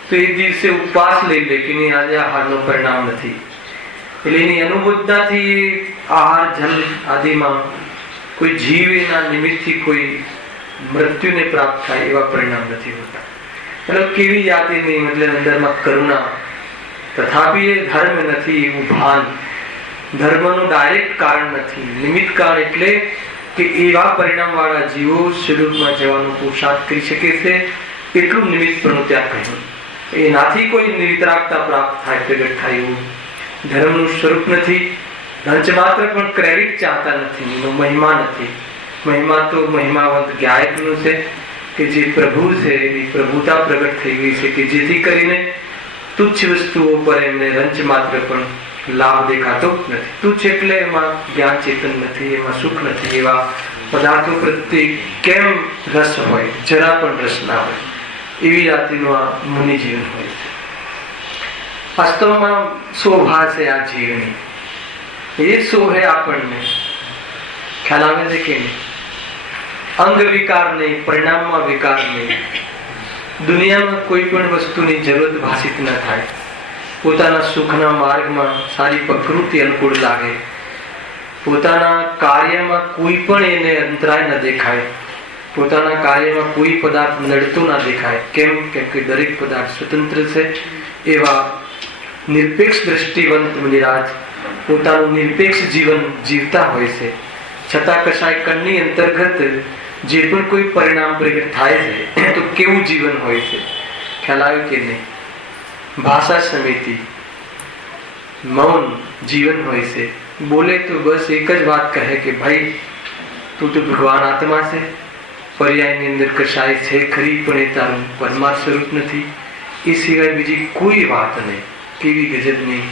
તો એ દિવસે ઉપવાસ લઈ લે કે નહીં, આજે આહારનું પરિણામ નથી. એટલે એની અનુમોદનાથી આહાર જલ આદિમાં કોઈ જીવ એના નિમિત્તથી કોઈ મૃત્યુને પ્રાપ્ત થાય એવા પરિણામ નથી હોતા. મતલબ કેવી જાતિની મતલબ અંદરમાં કરુણા, તથાપિ એ ધર્મ નથી એવું ભાન, ધર્મનું ડાયરેક્ટ કારણ નથી, નિમિત્ત કારણ. એટલે કે એવા પરિણામ વાળા જીવો સ્વરૂપમાં જવાનો પુરુષાર્થ કરી શકે છે, એટલું નિમિત્ત પણ ત્યાં કહ્યું. એનાથી કોઈ વિતરાગતા પ્રાપ્ત થાય, પ્રગટ થાય એવું ધર્મનું સ્વરૂપ નથી. ધંચ માત્ર પણ ક્રેડિટ ચાહતા નથી, એનો મહિમા નથી. મહિમા તો મહિમાવંત ગાયકનું છે કે જે પ્રભુ છે એની પ્રભુતા પ્રગટ થઈ ગઈ છે, કે જેથી કરીને તુચ્છ વસ્તુઓ પર એમને રંચ માત્ર પણ લાભ દેખાતો નથી. તુચ્છ એટલે એમાં જ્ઞાન ચેતન નથી, એમાં સુખ નથી. એવા પદાર્થો પ્રત્યે કેમ રસ હોય, જરા પણ રસ ના હોય, એવી જાતિનું આ મુનિ જીવન હોય છે. વાસ્તવમાં શોભા છે આ જીવની, એ શોભે આપણને. ખ્યાલ આવે છે કે નહીં? અંગ વિકાર નહીં, પરિણામમાં વિકાર નહીં. દુનિયામાં કોઈ પણ વસ્તુની જરૂરત ભાષિત ન થાય. પોતાના સુખના માર્ગમાં સારી પ્રકૃતિ અનુકૂળ લાગે, પોતાના કાર્યમાં કોઈ પણ એને અંતરાય ન દેખાય, પોતાના કાર્યમાં કોઈ પદાર્થ નડતો ના દેખાય. કેમ? કેમ કે દરેક પદાર્થ સ્વતંત્ર છે. એવા નિરપેક્ષ દ્રષ્ટિવંત મુનિરાજ પોતાનું નિરપેક્ષ જીવન જીવતા હોય છે. છતાં કશાય કણની અંતર્ગત જે પણ કોઈ પરિણામ પ્રગટ થાય છે તો કેવું જીવન હોય છે? ખ્યાલ આવ્યો કે નહીં? ભાષા સમિતિ, મૌન જીવન હોય છે. બોલે તો બસ એક જ વાત કહે કે ભાઈ તું તો ભગવાન આત્મા છે, પર્યાયની અંદર કશાય છે ખરી, પણ એ તારું પરમાર્થ સ્વરૂપ નથી. એ સિવાય બીજી કોઈ વાત નહીં. કેવી ગજબની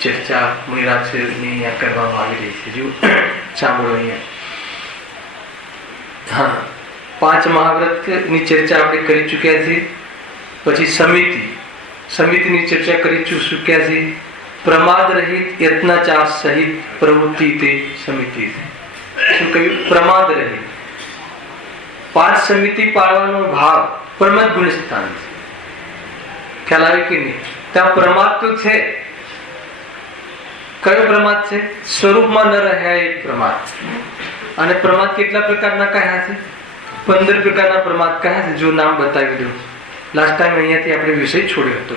ચર્ચા મુનિરાજની અહીંયા કરવામાં આવી રહી છે. જો સાંભળો અહીંયા. હા, 5 મહાવ્રતની ચર્ચા આપણે કરી ચૂક્યા છીએ. પછી સમિતિની ચર્ચા કરી ચૂક્યા છીએ. પ્રમાદ રહિત યત્નાચાર સહિત પ્રવૃત્તિ તે સમિતિ છે. શું કહ્યું? પ્રમાદ રહિત. 5 સમિતિ પાળવાનો ભાવ પ્રમદ ગુણ સ્થાન છે. ખ્યાલ આવે કે નહીં? ત્યાં પ્રમાદ તો છે. કયો પ્રમાદ છે? સ્વરૂપમાં ન રહ્યા એ પ્રમાદ. અને પ્રમાદ કેટલા પ્રકારના કહ્યા છે? 15 પ્રકારના પ્રમાદ કહ્યા છે. જો નામ બતાવી દઉં. લાસ્ટ ટાઈમ અહીંયાથી આપણે વિષય છોડ્યો હતો.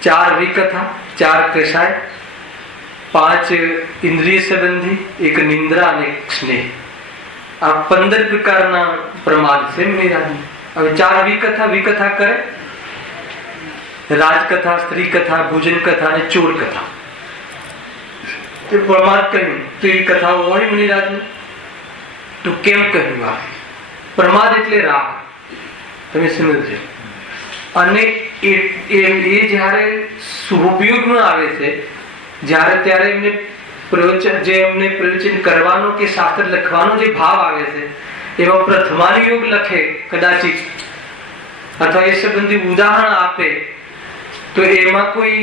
4 વિકથા, 4 કષાય, 5 ઇન્દ્રિય સંબંધી, 1 નિંદ્રા અને 1 સ્નેહ. આ 15 પ્રકારના પ્રમાદ છે મુનિરાજની. હવે 4 વિકથા કરે: રાજકથા, સ્ત્રી કથા, ભોજન કથા અને ચોર કથા. તે પ્રમાદ કહ્યું તો એ કથાઓ હોય મુનિરાજની. તો કેમ કહ્યું? આ પ્રમાદ એટલે રાગ. તમે સમજો. અને એ જ્યારે શુભોપયોગમાં આવે છે, જ્યારે ત્યારે એમને પ્રવચન કરવાનો કે શાસ્ત્ર લખવાનો જે ભાવ આવે છે, એમાં પ્રથમાનુયોગ લખે કદાચિત, અથવા એ સંબંધી ઉદાહરણ આપે, તો એમાં કોઈ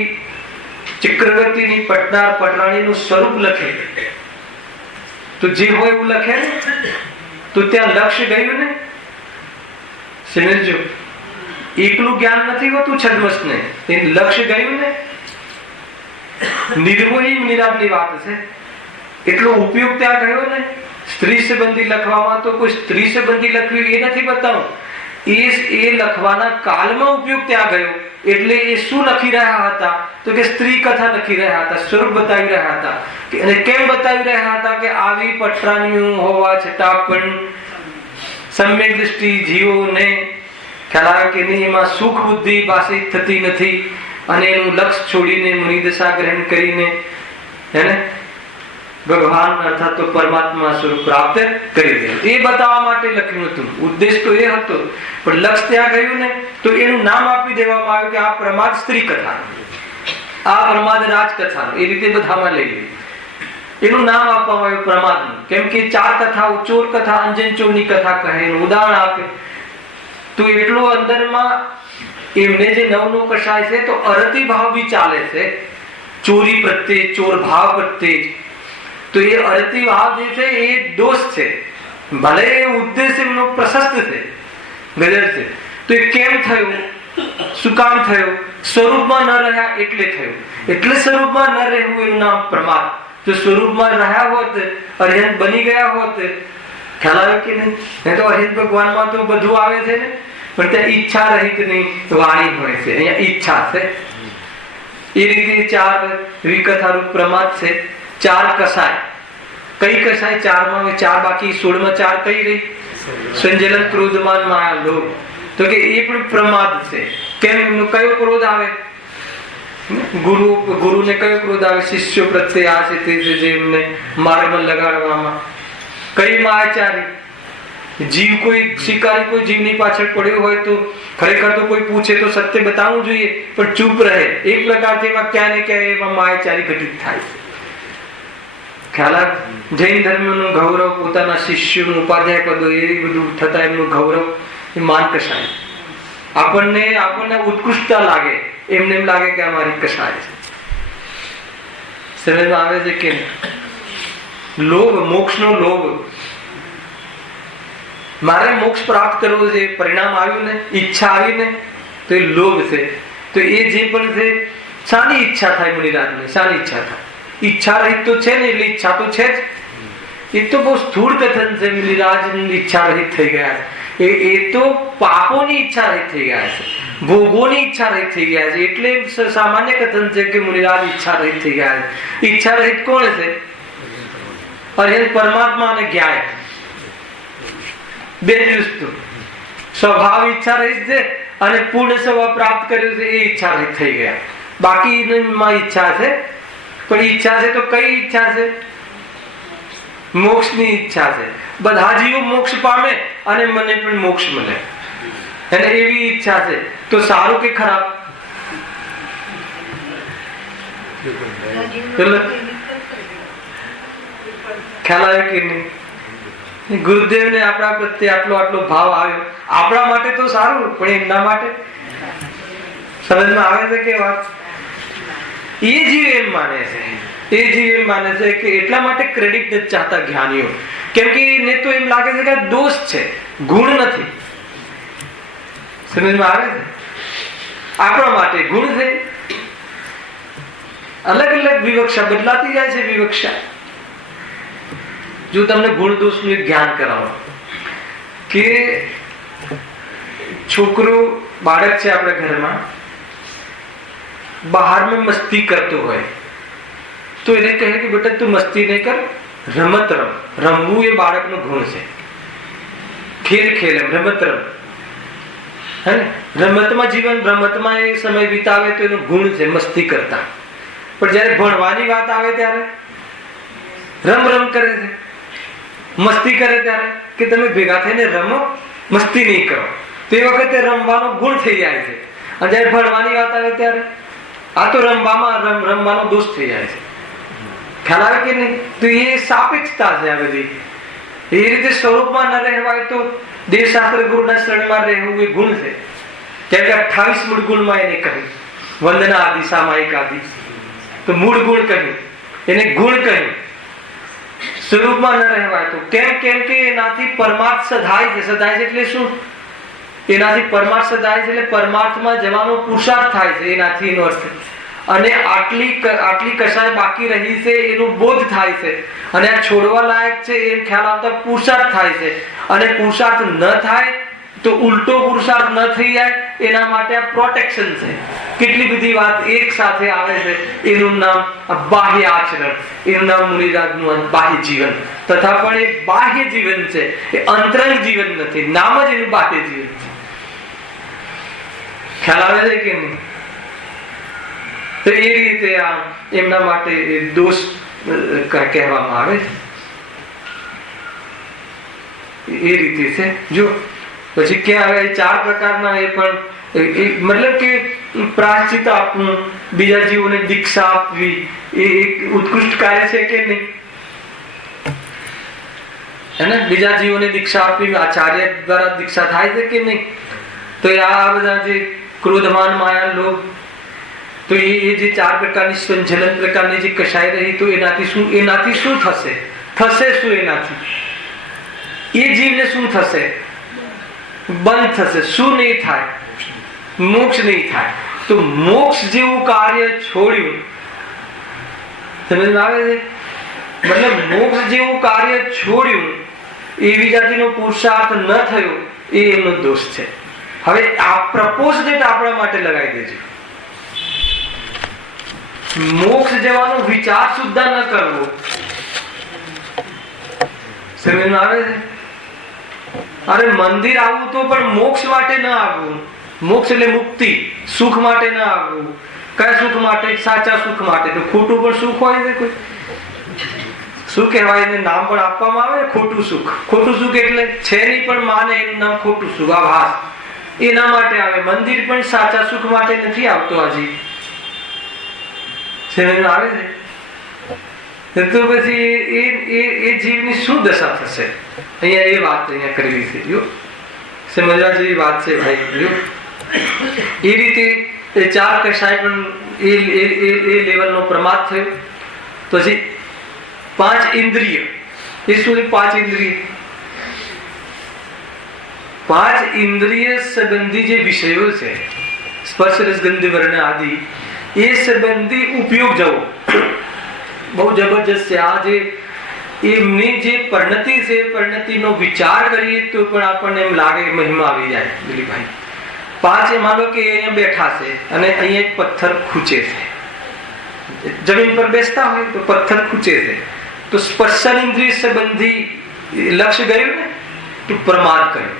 ચક્રવર્તીની પટરાણીનું સ્વરૂપ લખે, તો જે હોય એવું લખે તો ત્યાં લક્ષ્ય ગયું ને. સમજો, એકલું જ્ઞાન નથી હોતું છદ્મસને, એ લક્ષ્ય ગયું ને. નિર્મોહી નિરામની વાત છે, એટલો ઉપયોગ ત્યાં ગયો ને. સ્ત્રી સંબંધી લખવામાં તો કોઈ સ્ત્રી સંબંધી લખ્યું એ નથી બતાવું, એ લખવાના કાળમાં ઉપયોગ ત્યાં ગયો. એટલે એ શું લખી રહ્યા હતા? તો કે સ્ત્રી કથા લખી રહ્યા હતા, સ્વરૂપ બતાવી રહ્યા હતા. અને કેમ બતાવી રહ્યા હતા? કે આવી પટરાણીઓ હોવા છતાં પણ સમ્યક દ્રષ્ટિ જીવોને ખ્યાલ આવે કે નહીં, એમાં સુખ બુદ્ધિ ભાષિત થતી નથી, અને એનું લક્ષ્ય છોડીને મુનિદશા ગ્રહણ કરીને હેને ભગવાન અર્થાત તો પરમાત્મા સ્વરૂપ પ્રાપ્ત કરી દે, એ બતાવવા માટે લખ્યું હતું. ઉદ્દેશ તો એ હતો, પણ લક્ષ્ય ત્યાં ગયું ને, તો એનું નામ આપી દેવામાં આવ્યું કે આ પ્રમાદ સ્ત્રી કથા, આ પ્રમાદ રાજકથા. એ રીતે બધામાં લઈ ગયું. એનું નામ આપવામાં આવ્યું પ્રમાદનું. કેમ કે 4 કથાઓ, ચોર કથા, અંજન ચોરની કથા કહે, એનું ઉદાહરણ આપે. તો એટલો અંદરમાં એમને જે 9નો કષાય છે, તો અરતિ ભાવ બી ચાલે છે ચોરી પ્રત્યે, ચોર ભાવ પ્રત્યે. તો એ અરતિ ભાવ જે છે એ દોષ છે, ભલે એ ઉદ્દેશ એમનો પ્રશસ્ત છે, ગજર છે. તો એ કેમ થયું? શું કામ થયું? સ્વરૂપમાં ન રહ્યા એટલે થયું. એટલે સ્વરૂપમાં ન રહેવું એનું નામ પ્રમાદ. જો સ્વરૂપમાં રહ્યા હોત, અર્હંત બની ગયા હોત, ખ્યાલ આવે કે નહીં? તો અહિત ભગવાનમાં તો બધું આવે છે ને, પણ ત્યાં ઈચ્છા રહિતની વાણી હોય છે. અહીંયા ઈચ્છા છે. એ રીતે 4 વિકથારૂપ પ્રમાદ છે, 4 કસાય. કઈ કસાય 4 માં 4 બાકી 16 માં 4 કઈ રહી? સંજલન, ક્રોધમાન, માયા, લોભ. તો કે એ પણ પ્રમાદ છે. કેમ? કયો ક્રોધ આવે? ગુરુને કયો ક્રોધ આવે? શિષ્યો પ્રત્યે આ છે તે છે જે એમને માર્ગમાં લગાડવામાં. કઈ માયાચારી? જીવ કોઈ શિકારી કોઈ જીવની પાછળ પડ્યો હોય તો ખરેખર તો કોઈ પૂછે તો સત્ય બતાવવું જોઈએ, પણ ચૂપ રહે. એક પ્રકારથી એમાં ક્યાં ને ક્યાં એમાં માયાચારી ઘટિત થાય છે. ખ્યાલ આવે? જૈન ધર્મનું ગૌરવ, પોતાના શિષ્યોનું ઉપાધ્યાય પદો એ બધું થતા એમનું ગૌરવ એ માન કસાય. આપણને ઉત્કૃષ્ટતા લાગે, એમને એમ લાગે કે અમારી કસાય છે. સમજમાં આવે છે કે લોભ, મોક્ષનો લોભ. મારે મોક્ષ પ્રાપ્ત કરવો છે, પરિણામ આવ્યું ને, ઈચ્છા આવી ને, તો એ લોભ છે. તો એ જે પણ છે, શાની ઈચ્છા થાય? મુનિરાજને શાની ઈચ્છા થાય? ઈચ્છા રહિત તો છે ને, એટલે ઈચ્છા તો છે જ. એ તો બહુ સ્થૂળ કથન છે. મુનિરાજ ઈચ્છા રહિત થઈ ગયા છે. એ તો પાપોની ઈચ્છા રહિત થઈ ગયા છે, ભોગોની ઈચ્છા રહિત થઈ ગયા છે. એટલે સામાન્ય કથન છે કે મુનિરાજ ઈચ્છા રહિત થઈ ગયા છે. ઈચ્છા રહિત કોણ છે? પરમાત્મા અને જ્ઞાય. બે વસ્તુ. સ્વભાવ ઈચ્છા રહિત છે અને પૂર્ણ સ્વભાવ પ્રાપ્ત કર્યો છે, એ ઈચ્છા રહિત થઈ ગયા. બાકી ઈચ્છા છે, પણ ઈચ્છા છે તો કઈ ઈચ્છા છે? મોક્ષની ઈચ્છા છે. બધા જીવો મોક્ષ પામે અને મને પણ મોક્ષ મળે, અને એવી ઈચ્છા છે. તો સારું કે ખરાબ? ખ્યાલ આવે કે નહીં? ગુરુદેવને આપણા પ્રત્યે આટલો ભાવ આવ્યો. આપણા માટે તો સારું, પણ એમના માટે સમજમાં આવે છે કે વાત? એ જીવ એમ માને છે કે એટલા માટે ક્રેડિટ નથી ચાહતા જ્ઞાનીઓ. કેમ કે એને તો એમ લાગે છે કે આ દોષ છે, ગુણ નથી. સમજમાં આવે છે? આપણા માટે ગુણ છે. અલગ અલગ વિવક્ષા બદલાતી જાય છે. વિવક્ષા જો તમને ગુણ દોષનું એક જ્ઞાન કરાવો કે છોકરો, બાળક છે આપણા ઘરમાં, બહારમાં મસ્તી કરતો હોય તો એને કહે કે બેટા તું મસ્તી નહીં કર, રમત રમ. રમવું એ બાળકનો ગુણ છે. ખેલ રમત રમ. હે ને? રમતમાં એ સમય વિતાવે તો એનો ગુણ છે મસ્તી કરતા. પણ જયારે ભણવાની વાત આવે ત્યારે રમ કરે છે, મસ્તી કરે ત્યારે કે તમે ભેગા થઈને રમો, મસ્તી નહીં કરો. તે વખતે રમવાનો ગુણ થઈ જાય છે. અને જયારે ભણવાની વાત આવે ત્યારે આ તો રમવાનો દોષ થઈ જાય છે. ખ્યાલ આવે કે નહીં? તો એ સાપેક્ષતા છે આ બધી. એ રીતે સ્વરૂપમાં ન રહેવાય તો દેવશાસ્ત્ર ગુરુના શરણમાં રહેવું એ ગુણ છે. જેમ કે 28 મૂળ ગુણમાં એને કહ્યું, વંદના આદિ, સામાયિક આદિ. તો મૂળ ગુણ કહ્યું, એને ગુણ કહ્યું. સ્વરૂપમાં ન રહેવાય તો કેમ કે એનાથી પરમાર્થ સધાય છે. સધાય છે એટલે શું? એનાથી પરમાર્થ સધાય છે એટલે પરમાર્થમાં જવાનો પુરુષાર્થ થાય છે. એનાથી એનો અર્થ. અને આટલી કશાય બાકી રહી છે એનો બોધ થાય છે. અને આ છોડવા લાયક છે એમ ખ્યાલ આવતા પુરુષાર્થ થાય છે. અને પુરુષાર્થ ન થાય તો ઉલટો પુરુષાર્થ ન થઈ જાય એના માટે આ પ્રોટેક્શન છે. કેટલી બધી વાત એક સાથે આવે છે. એનું નામ બાહ્ય આચરણ, એનું નામ મુનિરાજનું બાહ્ય જીવન. તથા પણ એ બાહ્ય જીવન છે, એ અંતરંગ જીવન નથી. નામ જ એનું બાહ્ય જીવન છે. ખ્યાલ આવે છે કે નહીં? તો એ રીતે આ એમના માટે દોષ કહેવામાં આવે છે. એ રીતે છે. જો પછી ક્યાં આવે? 4 પ્રકારના એ પણ મતલબ કે પ્રાયશ્ચિત આપવું, બીજા જીવોને દીક્ષા આપવી, એ એક ઉત્કૃષ્ટ કાર્ય છે કે નહીં? એને બીજા જીવોને દીક્ષા આપવી, આચાર્ય દ્વારા દીક્ષા થાય છે કે નહીં? તો આ બધા જે ક્રોધમાન, માયા, લોભ, તો એ જે 4 પ્રકારની સંજલન પ્રકારની જે કશાય રહી, તો એનાથી શું થશે? શું એનાથી? એ જીવને શું થશે? બંધ થશે. શું નહીં થાય? મોક્ષ નહીં થાય. તો મોક્ષ જેવું કાર્ય છોડ્યું. સમજમાં આવે છે? મતલબ મોક્ષ જેવું કાર્ય છોડ્યું એવી જાતિનો પુરુષાર્થ ન થયો એ એમનો દોષ છે. હવે આ પ્રપોઝ ડેટ આપણા માટે લગાવી દેજો. મોક્ષ જવાનો વિચાર સુદ્ધા ન કરવો. સમજમાં આવે છે? અરે મંદિર આવવું તો પણ મોક્ષ માટે ન આવવું. મોક્ષ એટલે મુક્તિ, સુખ માટે ન આવવું. કયા સુખ માટે? સાચા સુખ માટે. તો ખોટું પણ સુખ હોય છે કોઈ? શું કહેવાય એને નામ પણ આપવામાં આવે? ખોટું સુખ. ખોટું સુખ એટલે છે નહીં પણ માને એનું નામ ખોટું સુખ, આભાસ. એના માટે આવે. મંદિર પણ સાચા સુખ માટે નથી આવતો. હજી સમજમાં આવે છે? તો પછી એ જીવની શું દશા થશે? અહીંયા એ વાત અહીંયા કરવી છે. જો સમજવા જેવી વાત છે ભાઈ. જો એ રીતે એ 4 કસાય પણ એ લેવલનો પ્રમાદ થયો. પછી 5 ઇન્દ્રિય. એ શું છે 5 ઇન્દ્રિય? 5 ઇન્દ્રિય સંબંધી જે વિષયો છે, સ્પર્શ રસ ગંધ વર્ણ આદિ, એ સંબંધી ઉપયોગ જવો બહુ જબરજસ્ત છે. આ જે એમની જે પરિણતિ છે, પરિણતિનો વિચાર કરીએ તો પણ આપણને એમ લાગે મહિમા આવી જાય. દિલીપભાઈ 5 માનો કે અહીંયા બેઠા છે અને અહીંયા એક પથ્થર ખૂંચે છે. જમીન પર બેસતા હોય તો પથ્થર ખૂંચે છે, તો સ્પર્શન ઇન્દ્રિય સંબંધી લક્ષ્ય ગયું ને, તો પ્રમાદ કર્યું.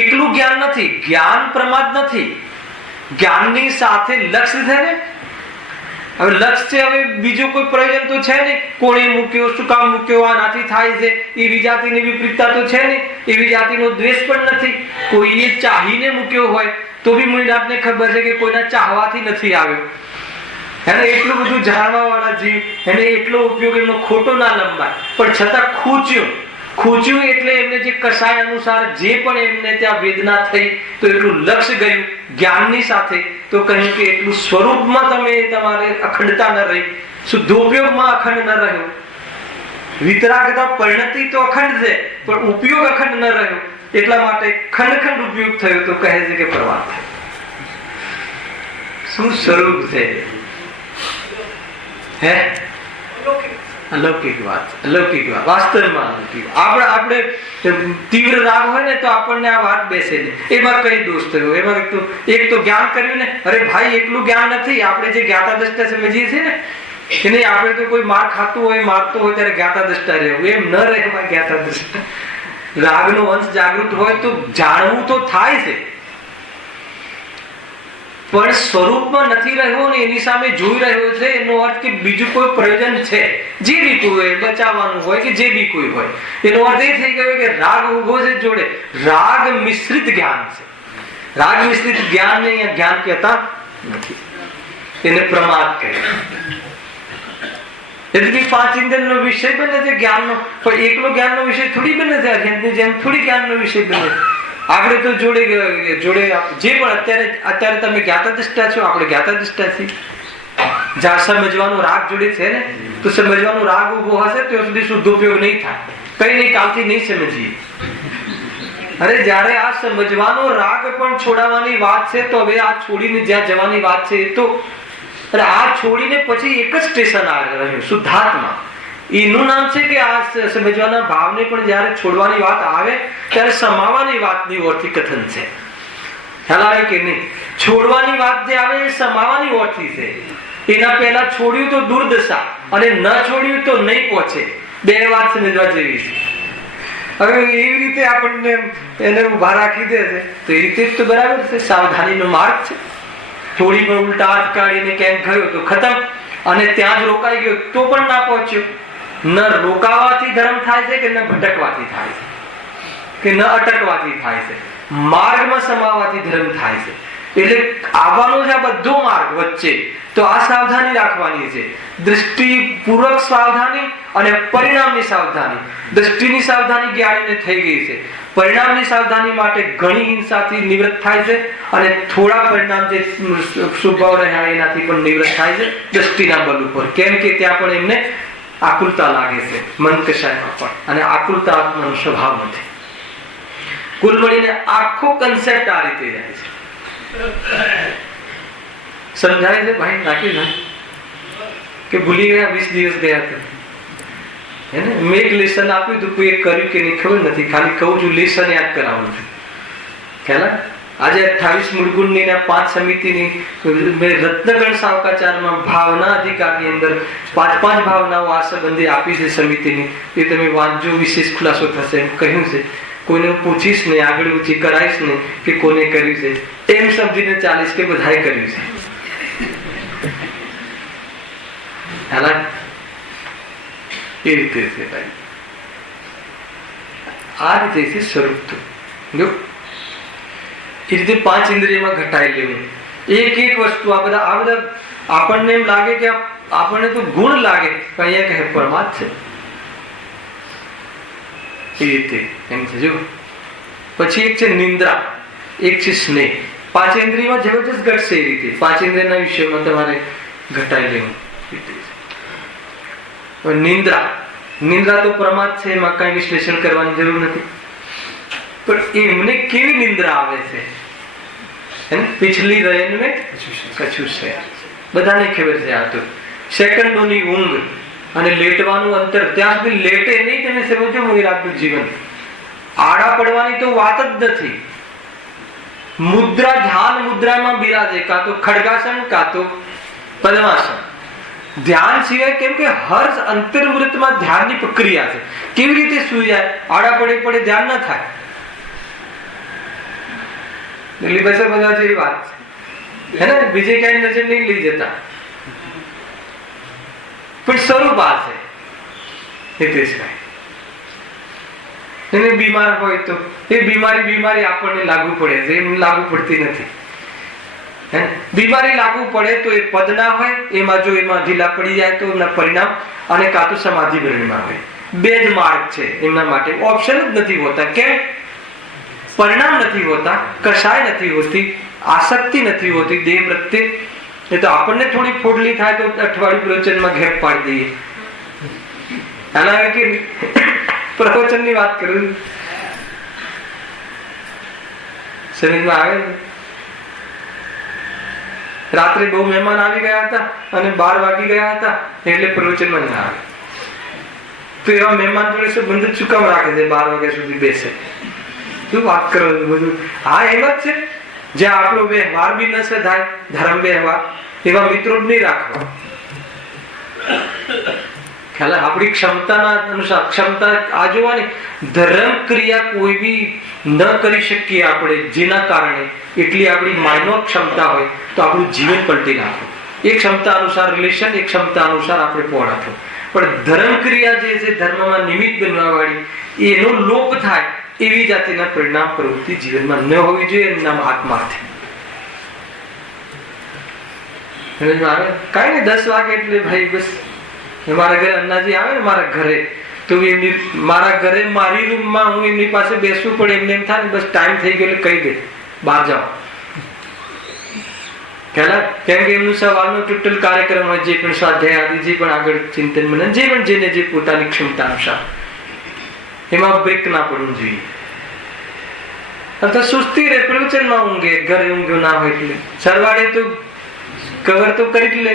એકલું જ્ઞાન નથી, જ્ઞાન પ્રમાદ નથી. જ્ઞાનની સાથે લક્ષ્ય છે ને. હવે લક્ષ્ય છે, હવે બીજું કોઈ પ્રયોજન તો છે નહીં. કોણે મૂક્યો, શું કામ મૂક્યો, આનાથી થાય છે, એવી જાતિની વિપરીતતા તો છે નહીં. એવી જાતિનો દ્વેષ પણ નથી. કોઈએ ચાહીને મૂક્યો હોય તો બી મુનિનાથને ખબર છે કે કોઈના ચાહવાથી નથી આવ્યો. એને એટલું બધું જાણવા વાળા જીવ, એને એટલો ઉપયોગ એમનો ખોટો ના લંબાય, પણ છતાં ખૂચ્યું એટલે એમને જે કસાય અનુસાર જે પણ એમને ત્યાં વેદના થઈ તો એટલું લક્ષ્ય ગયું જ્ઞાનની સાથે. તો કહ્યું કે એટલું સ્વરૂપમાં તમે તમારે અખંડતા ન રહી, શુદ્ધોપયોગમાં અખંડ ન રહ્યો. વિતરાગતા પરિણતિ તો અખંડ છે પણ ઉપયોગ અખંડ ન રહ્યો. એટલા માટે ખંડ ઉપયોગ થયો. તો કહે છે કે પ્રવાહ થાય. શું સ્વરૂપ છે હે? અલૌકિક વાત, અલૌકિક વાત, વાસ્તવમાં અલૌકિક. આપણે તીવ્ર રાગ હોય ને તો આપણને આ વાત બેસે ને, એમાં કઈ દોષ થયો? એમાં એક તો જ્ઞાન કર્યું ને. અરે ભાઈ એકલું જ્ઞાન નથી. આપણે જે જ્ઞાતા દ્રષ્ટા સમજીએ છીએ ને, કે નહીં, આપણે તો કોઈ માર ખાતું હોય, મારતો હોય ત્યારે જ્ઞાતા દ્રષ્ટા રહેવું, એમ ન રહેવા જ્ઞાતા દ્રષ્ટા. રાગનો અંશ જાગૃત હોય તો જાણવું તો થાય છે, પણ સ્વરૂપમાં નથી રહ્યો ને એની સામે જોઈ રહ્યો છે. એનો અર્થ કે બીજું કોઈ પ્રયોજન છે, જે બી કોઈ હોય, બચાવવાનું હોય કે જે બી કોઈ હોય. એનો અર્થ એ થઈ ગયો કે રાગ ઉભો છે જોડે. રાગ મિશ્રિત જ્ઞાન છે. રાગ મિશ્રિત જ્ઞાન ને અહીંયા જ્ઞાન કહેતા નથી, એને પ્રમાદ કહે. એટલે 5 ઇન્દ્રિયનો વિષય બને છે જ્ઞાનનો, પણ એકલો જ્ઞાનનો વિષય થોડી બને છે. અજ્ઞાનની જેમ થોડી જ્ઞાનનો વિષય બને છે. આપણે તો જોડે જે પણ અત્યારે તમે જ્ઞાતા દ્રષ્ટા છો, આપણે જ્ઞાતા દ્રષ્ટા છીએ. જ્યાં સમજવાનો રાગ જોડે છે ને, તો સમજવાનો રાગ ઉભો હશે ત્યાં સુધી શુદ્ધ ઉપયોગ નહીં થાય. કઈ નહીં, કાલથી નહીં સમજીએ. અરે જયારે આ સમજવાનો રાગ પણ છોડાવવાની વાત છે, તો હવે આ છોડીને જ્યાં જવાની વાત છે, એ તો આ છોડીને પછી એક જ સ્ટેશન રહ્યું, શુદ્ધાત્મા. એનું નામ છે કે આ સમજવાના ભાવને પણ જયારે છોડવાની વાત આવે ત્યારે સમાવાની વાતની ઓરથી કથન છે. ખ્યાલ આવે કે નહીં? છોડવાની વાત જે આવે એ સમાવાની ઓરથી છે. એના પહેલા છોડ્યું તો દુર્દશા, અને ન છોડ્યું તો નહીં પહોંચે. બે વાત સમજવા જેવી છે. હવે એવી રીતે આપણને એને ઉભા રાખી દે છે તો એ રીતે જ તો બરાબર છે. સાવધાનીનો માર્ગ છે. થોડી પણ ઉલટા હાથ કાઢીને ક્યાંક ગયો તો ખતમ, અને ત્યાં જ રોકાઈ ગયો તો પણ ના પહોંચ્યો. ન રોકાવાથી ધર્મ થાય છે કે ન ભટકવાથી થાય છે કે ન અટકવાથી થાય છે. માર્ગમાં સમાવાથી ધર્મ થાય છે. એટલે આવવાનો છે આ બધો માર્ગ વચ્ચે. તો આ સાવધાની રાખવાની છે. દૃષ્ટિપૂર્વક સાવધાની અને પરિણામની સાવધાની. દૃષ્ટિની સાવધાની જ્ઞાનીને થઈ ગઈ છે. પરિણામની સાવધાની માટે ઘણી હિંસાથી નિવૃત્ત થાય છે, અને થોડા પરિણામ જે સ્વભાવ રહ્યા એનાથી પણ નિવૃત્ત થાય છે દૃષ્ટિના બલ ઉપર. કેમ કે ત્યાં પણ એમને આકુલતા લાગે છે, મન કશાયમાં પણ, અને આકુલતા આત્માનો સ્વભાવ નથી. કુલ મળીને આખો કન્સેપ્ટ આ રીતે જાય છે. સમજાય છે ભાઈ? રાખી ભાઈ કે ભૂલી ગયા 20 દિવસ ગયા હતા. હે ને? મેં એક લેસન આપ્યું હતું, કોઈ કર્યું કે નહીં ખબર નથી, ખાલી કહું છું, લેસન યાદ કરાવું છું. ખ્યાલ? આજે 28 મૂળગુણની ને 5 સમિતિની મેં રત્નગણ સાવકાચારમાં ભાવના અધિકારની અંદર 5 ભાવનાઓ આ સંબંધે આપી છે સમિતિની. એ તમે વાંચજો, વિશેષ ખુલાસો થશે એમ કહ્યું છે. કોઈને પૂછીશ નહીં, આગળ ઊંચી કરાઈશ નહીં કે કોને કર્યું છે, એમ સમજીને ચાલીશ કે બધાએ કર્યું છે. એ રીતે છે ભાઈ, આ રીતે છે સ્વરૂપ. તો જો એ રીતે 5 ઇન્દ્રિયમાં ઘટાઈ લેવું. એક વસ્તુ આ બધા આપણને એમ લાગે કે આપણને તો ગુણ લાગે, અહીંયા કહે પરમાત્મા છે. એ રીતે એમ છે. જો પછી એક છે નિંદ્રા, એક છે સ્નેહ. 5 ઇન્દ્રિયમાં જબરજસ્ત ઘટશે. એ રીતે 5 ઇન્દ્રિયના વિષયમાં તમારે ઘટાઈ લેવું. નિંદ્રા તો પ્રમાદ છે, એમાં કઈ વિશ્લેષણ કરવાની જરૂર નથી. પણ એમને કેવી નિંદ્રા આવે છે? પિછલી રયન મેં કછું છે, બધાને ખબર છે. આ તો સેકન્ડોની ઊંઘ અને લેટવાનું અંતર, ત્યાં સુધી લેટે નહીં. તમે સમજો મુનિરાજનું જીવન, આડા પડવાની તો વાત જ નથી. મુદ્રા, ધ્યાન મુદ્રામાં બિરાજે, કાં તો ખડગાસન કાં તો પદ્માસન. ધ્યાન સિવાય, કેમ કે હર અંતર્મૃતમાં ધ્યાનની પ્રક્રિયા છે. કેવી રીતે સુઈ જાય? આડા પડે ધ્યાન ના થાય. દિલ્હી પાસે બધા જેવી વાત છે ને, બીજે ક્યાંય નજર નહીં લઈ જતા. પણ સ્વરૂપ આ છે હિતેશભાઈ. એને બીમાર હોય તો એ બીમારી આપણને લાગુ પડે છે, એમ લાગુ પડતી નથી. બીમારી લાગુ પડે તો એ પદ ના હોય, એમાં જો એમાં ઢીલા પડી જાય તો એમના પરિણામ અને કાં તો સમાધિ વર્ણમાં હોય. 2 જ માર્ગ છે એમના માટે, ઓપ્શન જ નથી હોતા. કેમ? પરિણામ નથી હોતા, કશાય નથી હોતી, આસક્તિ નથી હોતી દેહ પ્રત્યે. એ તો આપણને થોડી ફોડલી થાય તો અઠવાડિયું પ્રવચનમાં ઘેર પાડી દઈએ. આના કે પ્રવચનની વાત કરું, સમજમાં આવે? રાત્રે બહુ મહેમાન આવી ગયા હતા અને 12 વાગી ગયા હતા, એટલે પ્રવચનમાં ના આવે. તો એવા મહેમાન જોડે સંબંધ ચુકામ રાખે છે, 12 વાગ્યા સુધી બેસે. શું વાત કરો બધું? હા, એમ જ છે. જ્યાં આપણો વ્યવહાર બી ન થાય, ધર્મ વ્યવહાર, એવા મિત્રો જ નહીં રાખવા. ખ્યાલ? આપણી ક્ષમતાના અનુસાર ક્ષમતા આ જોવાની. ધર્મ ક્રિયા કોઈ બી ન કરી શકીએ આપણે, જેના કારણે એટલી આપણી માનવ ક્ષમતા હોય તો આપણું જીવન પલટી નાખો. એ ક્ષમતા અનુસાર રિલેશન, એ ક્ષમતા અનુસાર આપણે પહોળા થો. પણ ધર્મ ક્રિયા જે છે, ધર્મમાં નિમિત્ત બનવા વાળી, એનો લોપ થાય એવી જાતિના પરિણામ પ્રવૃત્તિ જીવનમાં ન હોવી જોઈએ. એનું નામ આત્માર્થી. કઈ નહીં, 10 વાગે એટલે ભાઈ બસ મારા ઘરે અન્નાજી આવે ને મારા ઘરે, તો એમની મારા ઘરે મારી રૂમમાં હું એમની પાસે બેસવું પડે. એમને એમ થાય ને બસ ટાઈમ થઈ ગયો એટલે કહી દે બહાર જાઓ. કેમ કે એમનું સવારનો ટોટલ કાર્યક્રમ હોય, જે પણ સ્વાધ્યાય આદિ, જે પણ આગળ ચિંતન મનન, જે પણ જેને જે પોતાની ક્ષમતા અનુસાર, એમાં બ્રેક ના પડવું જોઈએ. અથવા સુસ્તી રે, પ્રવચનમાં ઊંઘે, ઘરે ઊંઘ્યો ના હોય એટલે સરવાળે તો કવર તો કરી જ લે.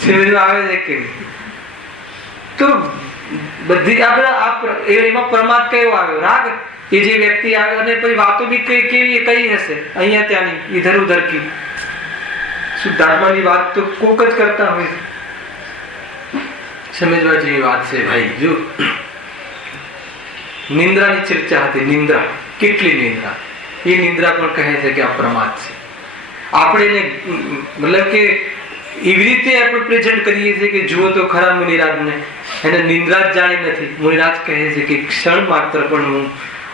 સમજમાં આવે છે કે? તો બધી એમાં પ્રમાદ કયો આવ્યો? રાગ. એ જે વ્યક્તિ આવે અને પછી વાતો બી કેવી કઈ હશે, અહીંયા ત્યાંની, ઇધર ઉધર કી. શુદ્ધાત્માની વાત તો કોક જ કરતા હોય. સમજવા જેવી વાત છે ભાઈ. જો નિંદ્રાની ચર્ચા હતી. નિંદ્રા, કેટલી નિંદ્રા? એ નિંદ્રા પણ કહે છે કે આ પ્રમાદ છે. આપણે મતલબ કે એવી રીતે આપણે પ્રેઝન્ટ કરીએ છીએ કે જુઓ તો ખરા મુનિરાજને, એને નિંદ્રા જ જાણી નથી. મુનિરાજ કહે છે કે ક્ષણ માત્ર પણ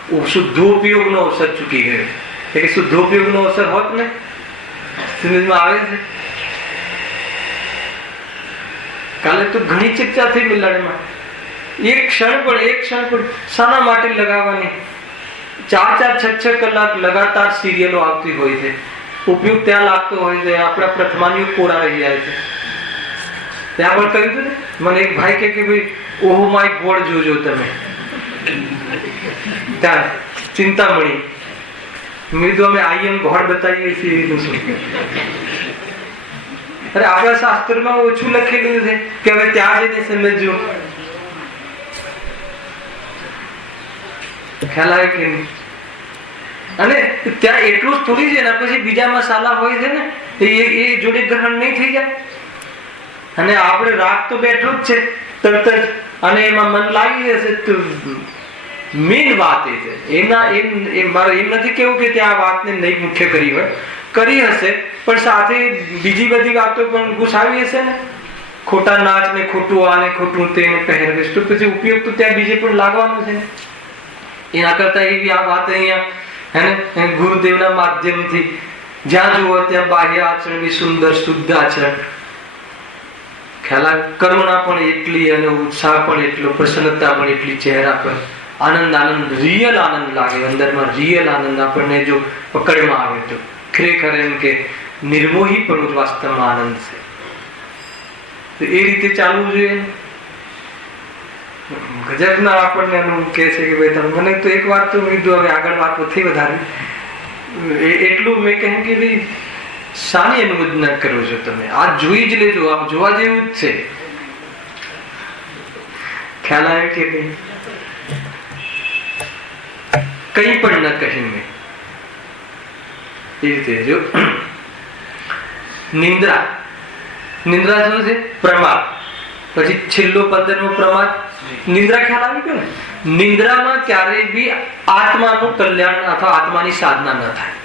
હું શુદ્ધોપયોગનો અવસર ચૂકી ગયો. કે શુદ્ધોપયોગનો અવસર હોત ને, સમજમાં આવે છે? કાલે તો ઘણી ચર્ચા થઈ મિલાણીમાં. એક ક્ષણ પણ શાના માટે લગાવવાની? 4-4, 6-6 કલાક લગાતાર સિરિયલો આવતી હોય છે. ઉપયોગ ત્યાં લાગતો હોય છે, આપણા પ્રથમાનીઓ કોરા રહી જાય છે. ત્યાં પણ કહ્યું હતું ને, મને એક ભાઈ કે ભાઈ ઓહ માય ગોડ જોજો તમે. ત્યાં ચિંતામણી મેં તો અમે આઈએમ ગોડ બતાવીએ છીએ. એનું શું? અરે આપણા શાસ્ત્રમાં ઓછું લખેલું છે કે હવે ત્યાં જઈને સમજજો. ખ્યાલ આવે કે નહીં? અને ત્યાં એટલું જ થોડી છે ને, પછી બીજા મસાલા હોય છે ને એ જોડે ગ્રહણ નહીં થઈ જાય. અને આપણે રાગ તો બેઠો જ છે તરત જ, અને એમાં મન લાગી જશે. તો મેન વાત એ છે. મારે એમ નથી કેવું કે ત્યાં વાતને નહીં મુખ્ય કરી હોય, કરી હશે, પણ સાથે બીજી બધી વાતો પણ ઘુસાવી હશે ને. ખોટા નાચ ને ખોટું આ ને ખોટું તે ને પહેરવેશ, તો પછી ઉપયોગ તો ત્યાં બીજે પણ લાગવાનો છે ને. એના કરતા એવી આ વાત અહીંયા ગુરુદેવના માધ્યમથી જ્યાં જુઓ ત્યાં બાહ્ય આચરણ બી સુંદર શુદ્ધ આચરણ, ખ્યાલ કરુણા પણ એટલી અને ઉત્સાહ પણ એટલો, પ્રસન્નતા પણ એટલી ચહેરા પર, આનંદ રિયલ આનંદ લાગે અંદરમાં. રિયલ આનંદ આપણને જો પકડમાં આવે તો ખરેખર એમ કે નિર્મોહી પણ વાસ્તવમાં આનંદ છે. તો એ રીતે ચાલવું જોઈએ. ગજબના આપણને કહે છે કે ભાઈ તમે મને તો એક વાત તો કીધું, હવે આગળ વાત નથી વધારી. એટલું મેં કહ્યું કે ભાઈ શાની અનુમોદના કરો છો તમે? આ જોઈ જ લેજો, આમ જોવા જેવું જ છે. ખ્યાલ આવે કે નહીં? કઈ પણ ન કહ્યું મેં એ રીતે. જો નિંદ્રા શું છે? પ્રમાદ. પછી છેલ્લો 15મો પ્રમાદ નિંદ્રા. ખ્યાલ આવી ગયો ને? નિંદ્રામાં ક્યારેય બી આત્માનું કલ્યાણ અથવા આત્માની સાધના ન થાય.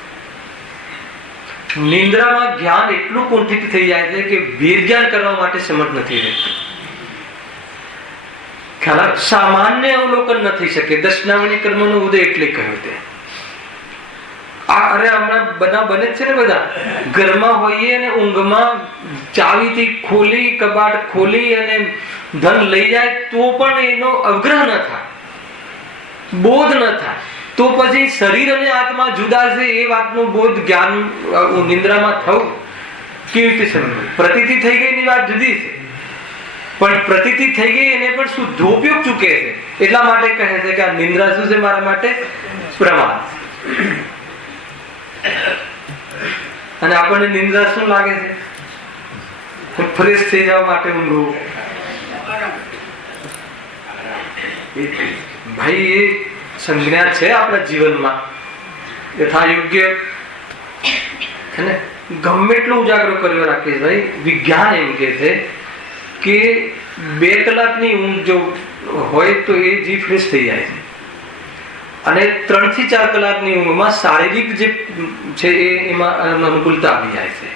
નિંદ્રામાં જ્ઞાન એટલું કુંઠિત થઈ જાય છે કે વિજ્ઞાન કરવા માટે સમર્થ નથી રહેતું. ખ્યાલ સામાન્ય અવલોકન નથી શકે. દર્શનાવલી કર્મનો ઉદય એટલે કહ્યું તે. અરે હમણાં બધા બને જ છે ને, બધા ઘરમાં હોઈએ અને ઊંઘમાં ચાવીથી ખોલી કબાટ ખોલી અને ધન લઈ જાય તો પણ એનો અવગ્રહ ન થાય, બોધ ન થાય, તો પછી શરીર અને આત્મા જુદા છે એ વાતનું બોધ જ્ઞાન નિંદ્રામાં થવું કેવી રીતે સમજવું? પ્રતીતિ થઈ ગઈ ની વાત જુદી છે, પણ પ્રતીતિ થઈ ગઈ એને પણ શુદ્ધોપયોગ ચૂકે છે. એટલા માટે કહે છે કે આ નિંદ્રા શું છે? મારા માટે પ્રમાદ. અને આપણને નિંદ્રા શું લાગે છે? ફ્રેશ થઈ જવા માટે ઊંઘવું. ભાઈ એ સંજ્ઞા છે આપણા જીવનમાં યથા યોગ્ય ગમે એટલો ઉજાગરો કર્યો રાખીએ. ભાઈ વિજ્ઞાન એમ કે છે કે 2 કલાકની ઊંઘ જો હોય તો એ જીવ ફ્રેશ થઈ જાય છે, અને 3 થી 4 કલાકની ઊંઘમાં શારીરિક જે છે એમાં અનુકૂળતા આવી જાય છે.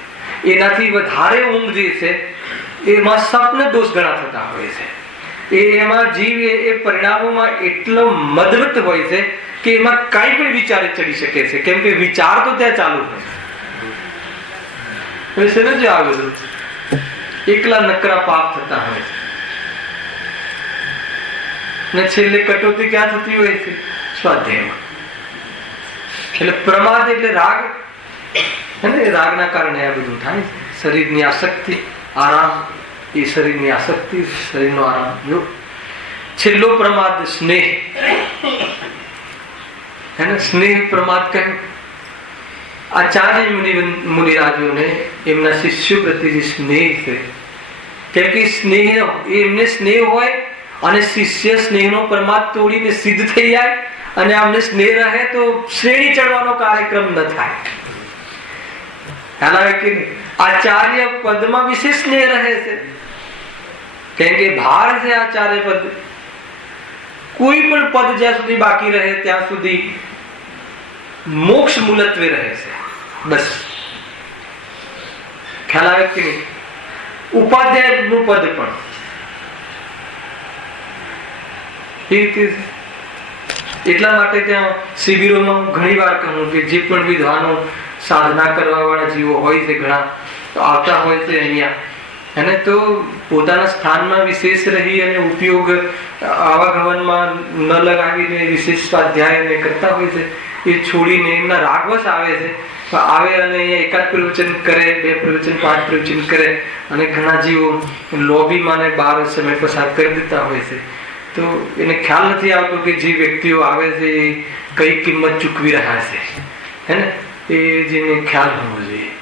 એનાથી વધારે ઊંઘ જે છે એમાં સ્વપ્ન દોષ ઘણા થતા હોય છે. એમાં જીવ એ પરિણામોમાં એટલો મદવત હોય છે કે એમાં કઈ પણ વિચારે ચડી શકે છે, કેમ કે વિચાર તો ત્યાં ચાલુ હોય છે. આવેલું એકલા નકરા પાપ થતા હોય છે, ને છેલ્લે કટોતી ક્યાં થતી હોય છે? સ્વાધ્યાયમાં. એટલે પ્રમાદ એટલે રાગ, રાગના કારણે આ બધું થાય છે. શરીરની આસક્તિ, આરામ, એ શરીરની આસક્તિ, શરીરનો આરામ. જો છેલ્લો પ્રમાદ સ્નેહ, સ્નેહ પ્રમાદ કહ્યું. આચાર્ય મુનિરાજોને એમના શિષ્યો પ્રત્યે જે સ્નેહ છે, કેમ કે સ્નેહ એમને સ્નેહ હોય અને શિષ્ય સ્નેહનો પ્રમાદ તોડીને સિદ્ધ થઈ જાય, અને આમને સ્નેહ રહે તો શ્રેણી ચડવાનો કાર્યક્રમ ન થાય. ખ્યાલ આવે કે આચાર્ય પદમાં વિશેષ સ્નેહ રહે છે, કેમ કે ભાર છે આચાર્ય પદ. કોઈ પણ પદ જ્યાં સુધી બાકી રહે ત્યાં સુધી મોક્ષ મૂલત્વે રહે છે. બસ ખ્યાલ આવે કે નહીં? ઉપાધ્યાય નું પદ પણ એ રીતે. એટલા માટે ત્યાં શિબિરોમાં ઘણી વાર કહું કે જે પણ વિદ્વાનો સાધના કરવા વાળા જીવો હોય છે ઘણા આવતા હોય છે અહીંયા, અને તો પોતાના સ્થાનમાં વિશેષ રહી અને ઉપયોગ આવાગમનમાં ન લગાવીને વિશેષ સ્વાધ્યાય કરતા હોય છે. એ છોડીને એમના રાગવશ આવે છે, આવે અને અહીંયા એકાદ પ્રવચન કરે, 2 પ્રવચન 5 પ્રવચન કરે, અને ઘણા જીવો લોબીમાં ને બહાર સમય પસાર કરી દેતા હોય છે. તો એને ખ્યાલ નથી આવતો કે જે વ્યક્તિઓ આવે છે એ કઈ કિંમત ચૂકવી રહ્યા છે, એ જેને ખ્યાલ હોવો જોઈએ.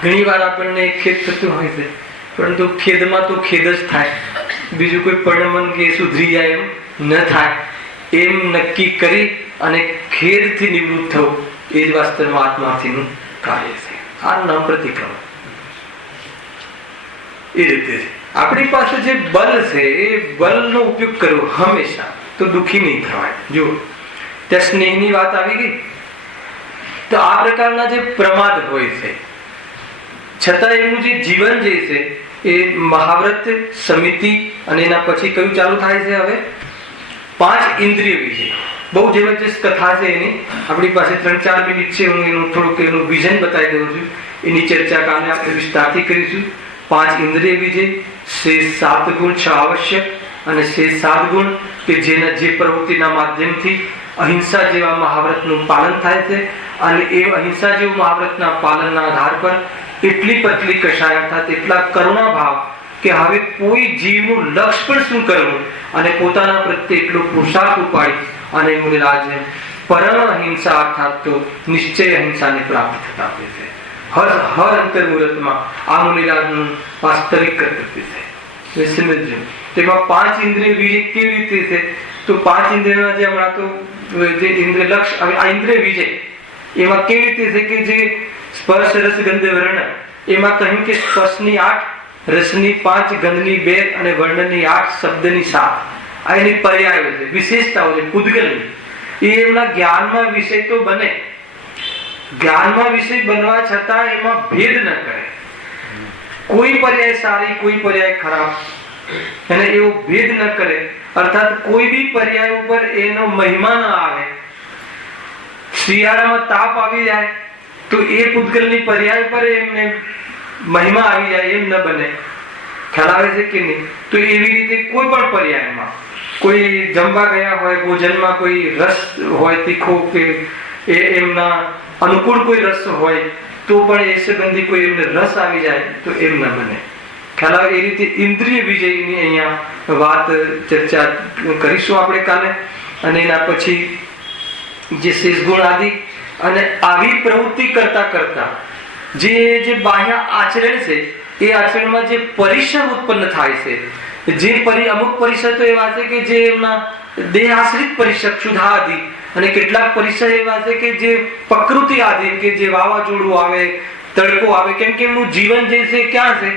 ઘણી વાર આપણને ખેદ થતું હોય છે, પરંતુ ખેદમાં તો ખેદ જ થાય, બીજું કોઈ પરિણમન કે સુધરી જાય એમ ન થાય. એમ નક્કી કરી અને ખેદથી નિવૃત્ત થવું એ જ વાસ્તવમાં આત્માર્થીનું કાર્ય છે. આ નામ પ્રતિક્રમણ. એ રીતે આપણી પાસે જે બલ છે એ બલનો ઉપયોગ કરવો હંમેશા, તો દુઃખી નહીં થવાય. જો ત્યાં સ્નેહની વાત આવી ગઈ, તો આ પ્રકારના જે પ્રમાદ હોય છે છતાં એનું જે જીવન જે છે એ મહાવ્રત સમિતિ અને એના પછી કયું ચાલુ થાય છે? હવે 5 ઇન્દ્રિય વિશે બહુ જબરજસ્ત કથા છે એની. આપણી પાસે 3-4 મિનિટ છે, હું એનું થોડુંક એનું વિઝન બતાવી દઉં છું. એની ચર્ચા કાલે આપણે વિસ્તારથી કરીશું. 5 ઇન્દ્રિય વિજય, શેષ 7 ગુણ 6 આવશ્યક અને શેષ 7 ગુણ કે જેના જે પ્રવૃત્તિના માધ્યમથી અહિંસા જેવા મહાવ્રતનું પાલન થાય છે. અને એ અહિંસા જેવું મહાવ્રતના પાલનના આધાર પર એટલી પતલી કશાય અર્થાત એટલા કરુણા ભાવ કે હવે કોઈ જીવનું લક્ષ્ય પણ શું કરવું અને પોતાના પ્રત્યે એટલો પુરુષાર્થ ઉપાડી અને મુનિરાજ પરમ અહિંસા અર્થાત તો નિશ્ચય અહિંસાને પ્રાપ્ત થતા હોય છે. હર અંતર્મુહૂર્તમાં આ મુનિરાજનું વાસ્તવિક કર્તવ્ય છે. સમજજો તેમાં 5 ઇન્દ્રિય વિજય કેવી રીતે છે? તો 5 ઇન્દ્રિયના જે હમણાં તો જે ઇન્દ્રિય લક્ષ, હવે આ ઇન્દ્રિય વિજય એમાં કેવી રીતે છે કે જે સ્પર્શ રસ ગંધ વર્ણ, એમાં કહ્યું કે સ્પર્શની 8, રસની 5, ગંધની 2 અને વર્ણની 8, શબ્દની 7. આ એની પર્યાયો છે, વિશેષતાઓ છે પૂદગલની. એ એમના જ્ઞાનમાં વિષય તો બને, જ્ઞાનમાં વિષય બનવા છતાં એમાં ભેદ ન કરે. કોઈ પર્યાય સારી, કોઈ પર્યાય ખરાબ, અને એવો ભેદ ન કરે. અર્થાત કોઈ બી પર્યાય ઉપર એનો મહિમા ન આવે. શિયાળામાં તાપ આવી જાય તો એ પૂદગલની પર્યાય પર એમને મહિમા આવી જાય એમ ન બને. ખ્યાલ આવે છે કે નહીં? તો એવી રીતે કોઈ પણ પર્યાયમાં કોઈ જમવા ગયા હોય, ભોજનમાં કોઈ રસ હોય તીખો કે એમના અનુકૂળ કોઈ રસ હોય તો પણ એ સંબંધી કોઈ એમને રસ આવી જાય તો એમ ન બને. ખ્યાલ આવે? એ રીતે ઇન્દ્રિય વિજયની અહીંયા વાત ચર્ચા કરીશું આપણે કાલે. અને એના પછી જે શેષ ગુણ આદિ અને આવી પ્રવૃત્તિ કરતા કરતા જે બાહ્ય આચરણ છે એ આચરણમાં જે પરિસર ઉત્પન્ન થાય છે, જે અમુક પરિસર તો એવા છે કે જે એમના દેહ આશ્રિત પરિસર ક્ષુધા આદિ, અને કેટલાક પરિસર એવા છે કે જે પ્રકૃતિ આદિ, કે જે વાવાઝોડું આવે, તડકો આવે, કેમ કે એમનું જીવન જે છે ક્યાં છે?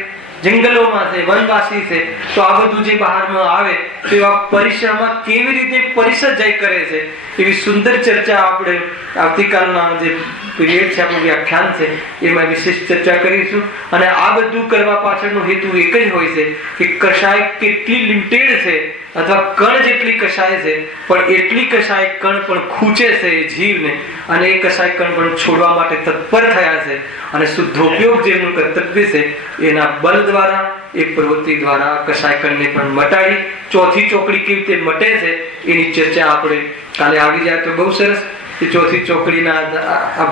જંગલોમાં છે, વનવાસી છે. તો આ બધું જે બહારમાં આવે તો એવા પરિસરમાં કેવી રીતે પરિસર જય કરે છે એવી સુંદર ચર્ચા આપણે આવતીકાલના જે પીરિયડ છે, આપણું વ્યાખ્યાન છે એમાં વિશેષ ચર્ચા કરીશું. અને આ બધું કરવા પાછળનો હેતુ એક જ હોય છે કે કશાય કેટલી લિમિટેડ છે અથવા કણ જેટલી કશાય છે, પણ એટલી કશાય કણ પણ ખૂચે છે એ જીવને, અને એ કશાય કણ પણ છોડવા માટે તત્પર થયા છે. અને શુદ્ધોપયોગ જેમનું કર્તવ્ય છે એના બલ દ્વારા, એ પ્રવૃત્તિ દ્વારા કશાય કણને પણ મટાડી ચોથી ચોકડી કેવી રીતે મટે છે એની ચર્ચા આપણે કાલે આવી જાય તો બહુ સરસ. એ ચોથી ચોકડીના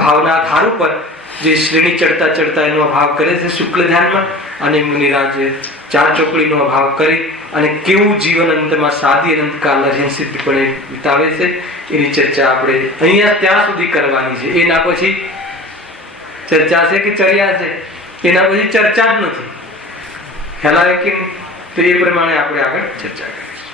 ભાવના આધાર ઉપર જે શ્રેણી ચડતા ચડતા એનો અભાવ કરે છે શુક્લ ધ્યાનમાં, અને મુનિરાજ 4 ચોકડીનો અભાવ કરી અને કેવું જીવન અંતમાં સાદી અનંતકાલ સિદ્ધપણે વિતાવે છે એની ચર્ચા આપણે અહીંયા ત્યાં સુધી કરવાની છે. એના પછી ચર્ચા છે કે ચર્યા છે? એના પછી ચર્ચા જ નથી. ખ્યાલ આવે કે? તો એ પ્રમાણે આપણે આગળ ચર્ચા કરીશું.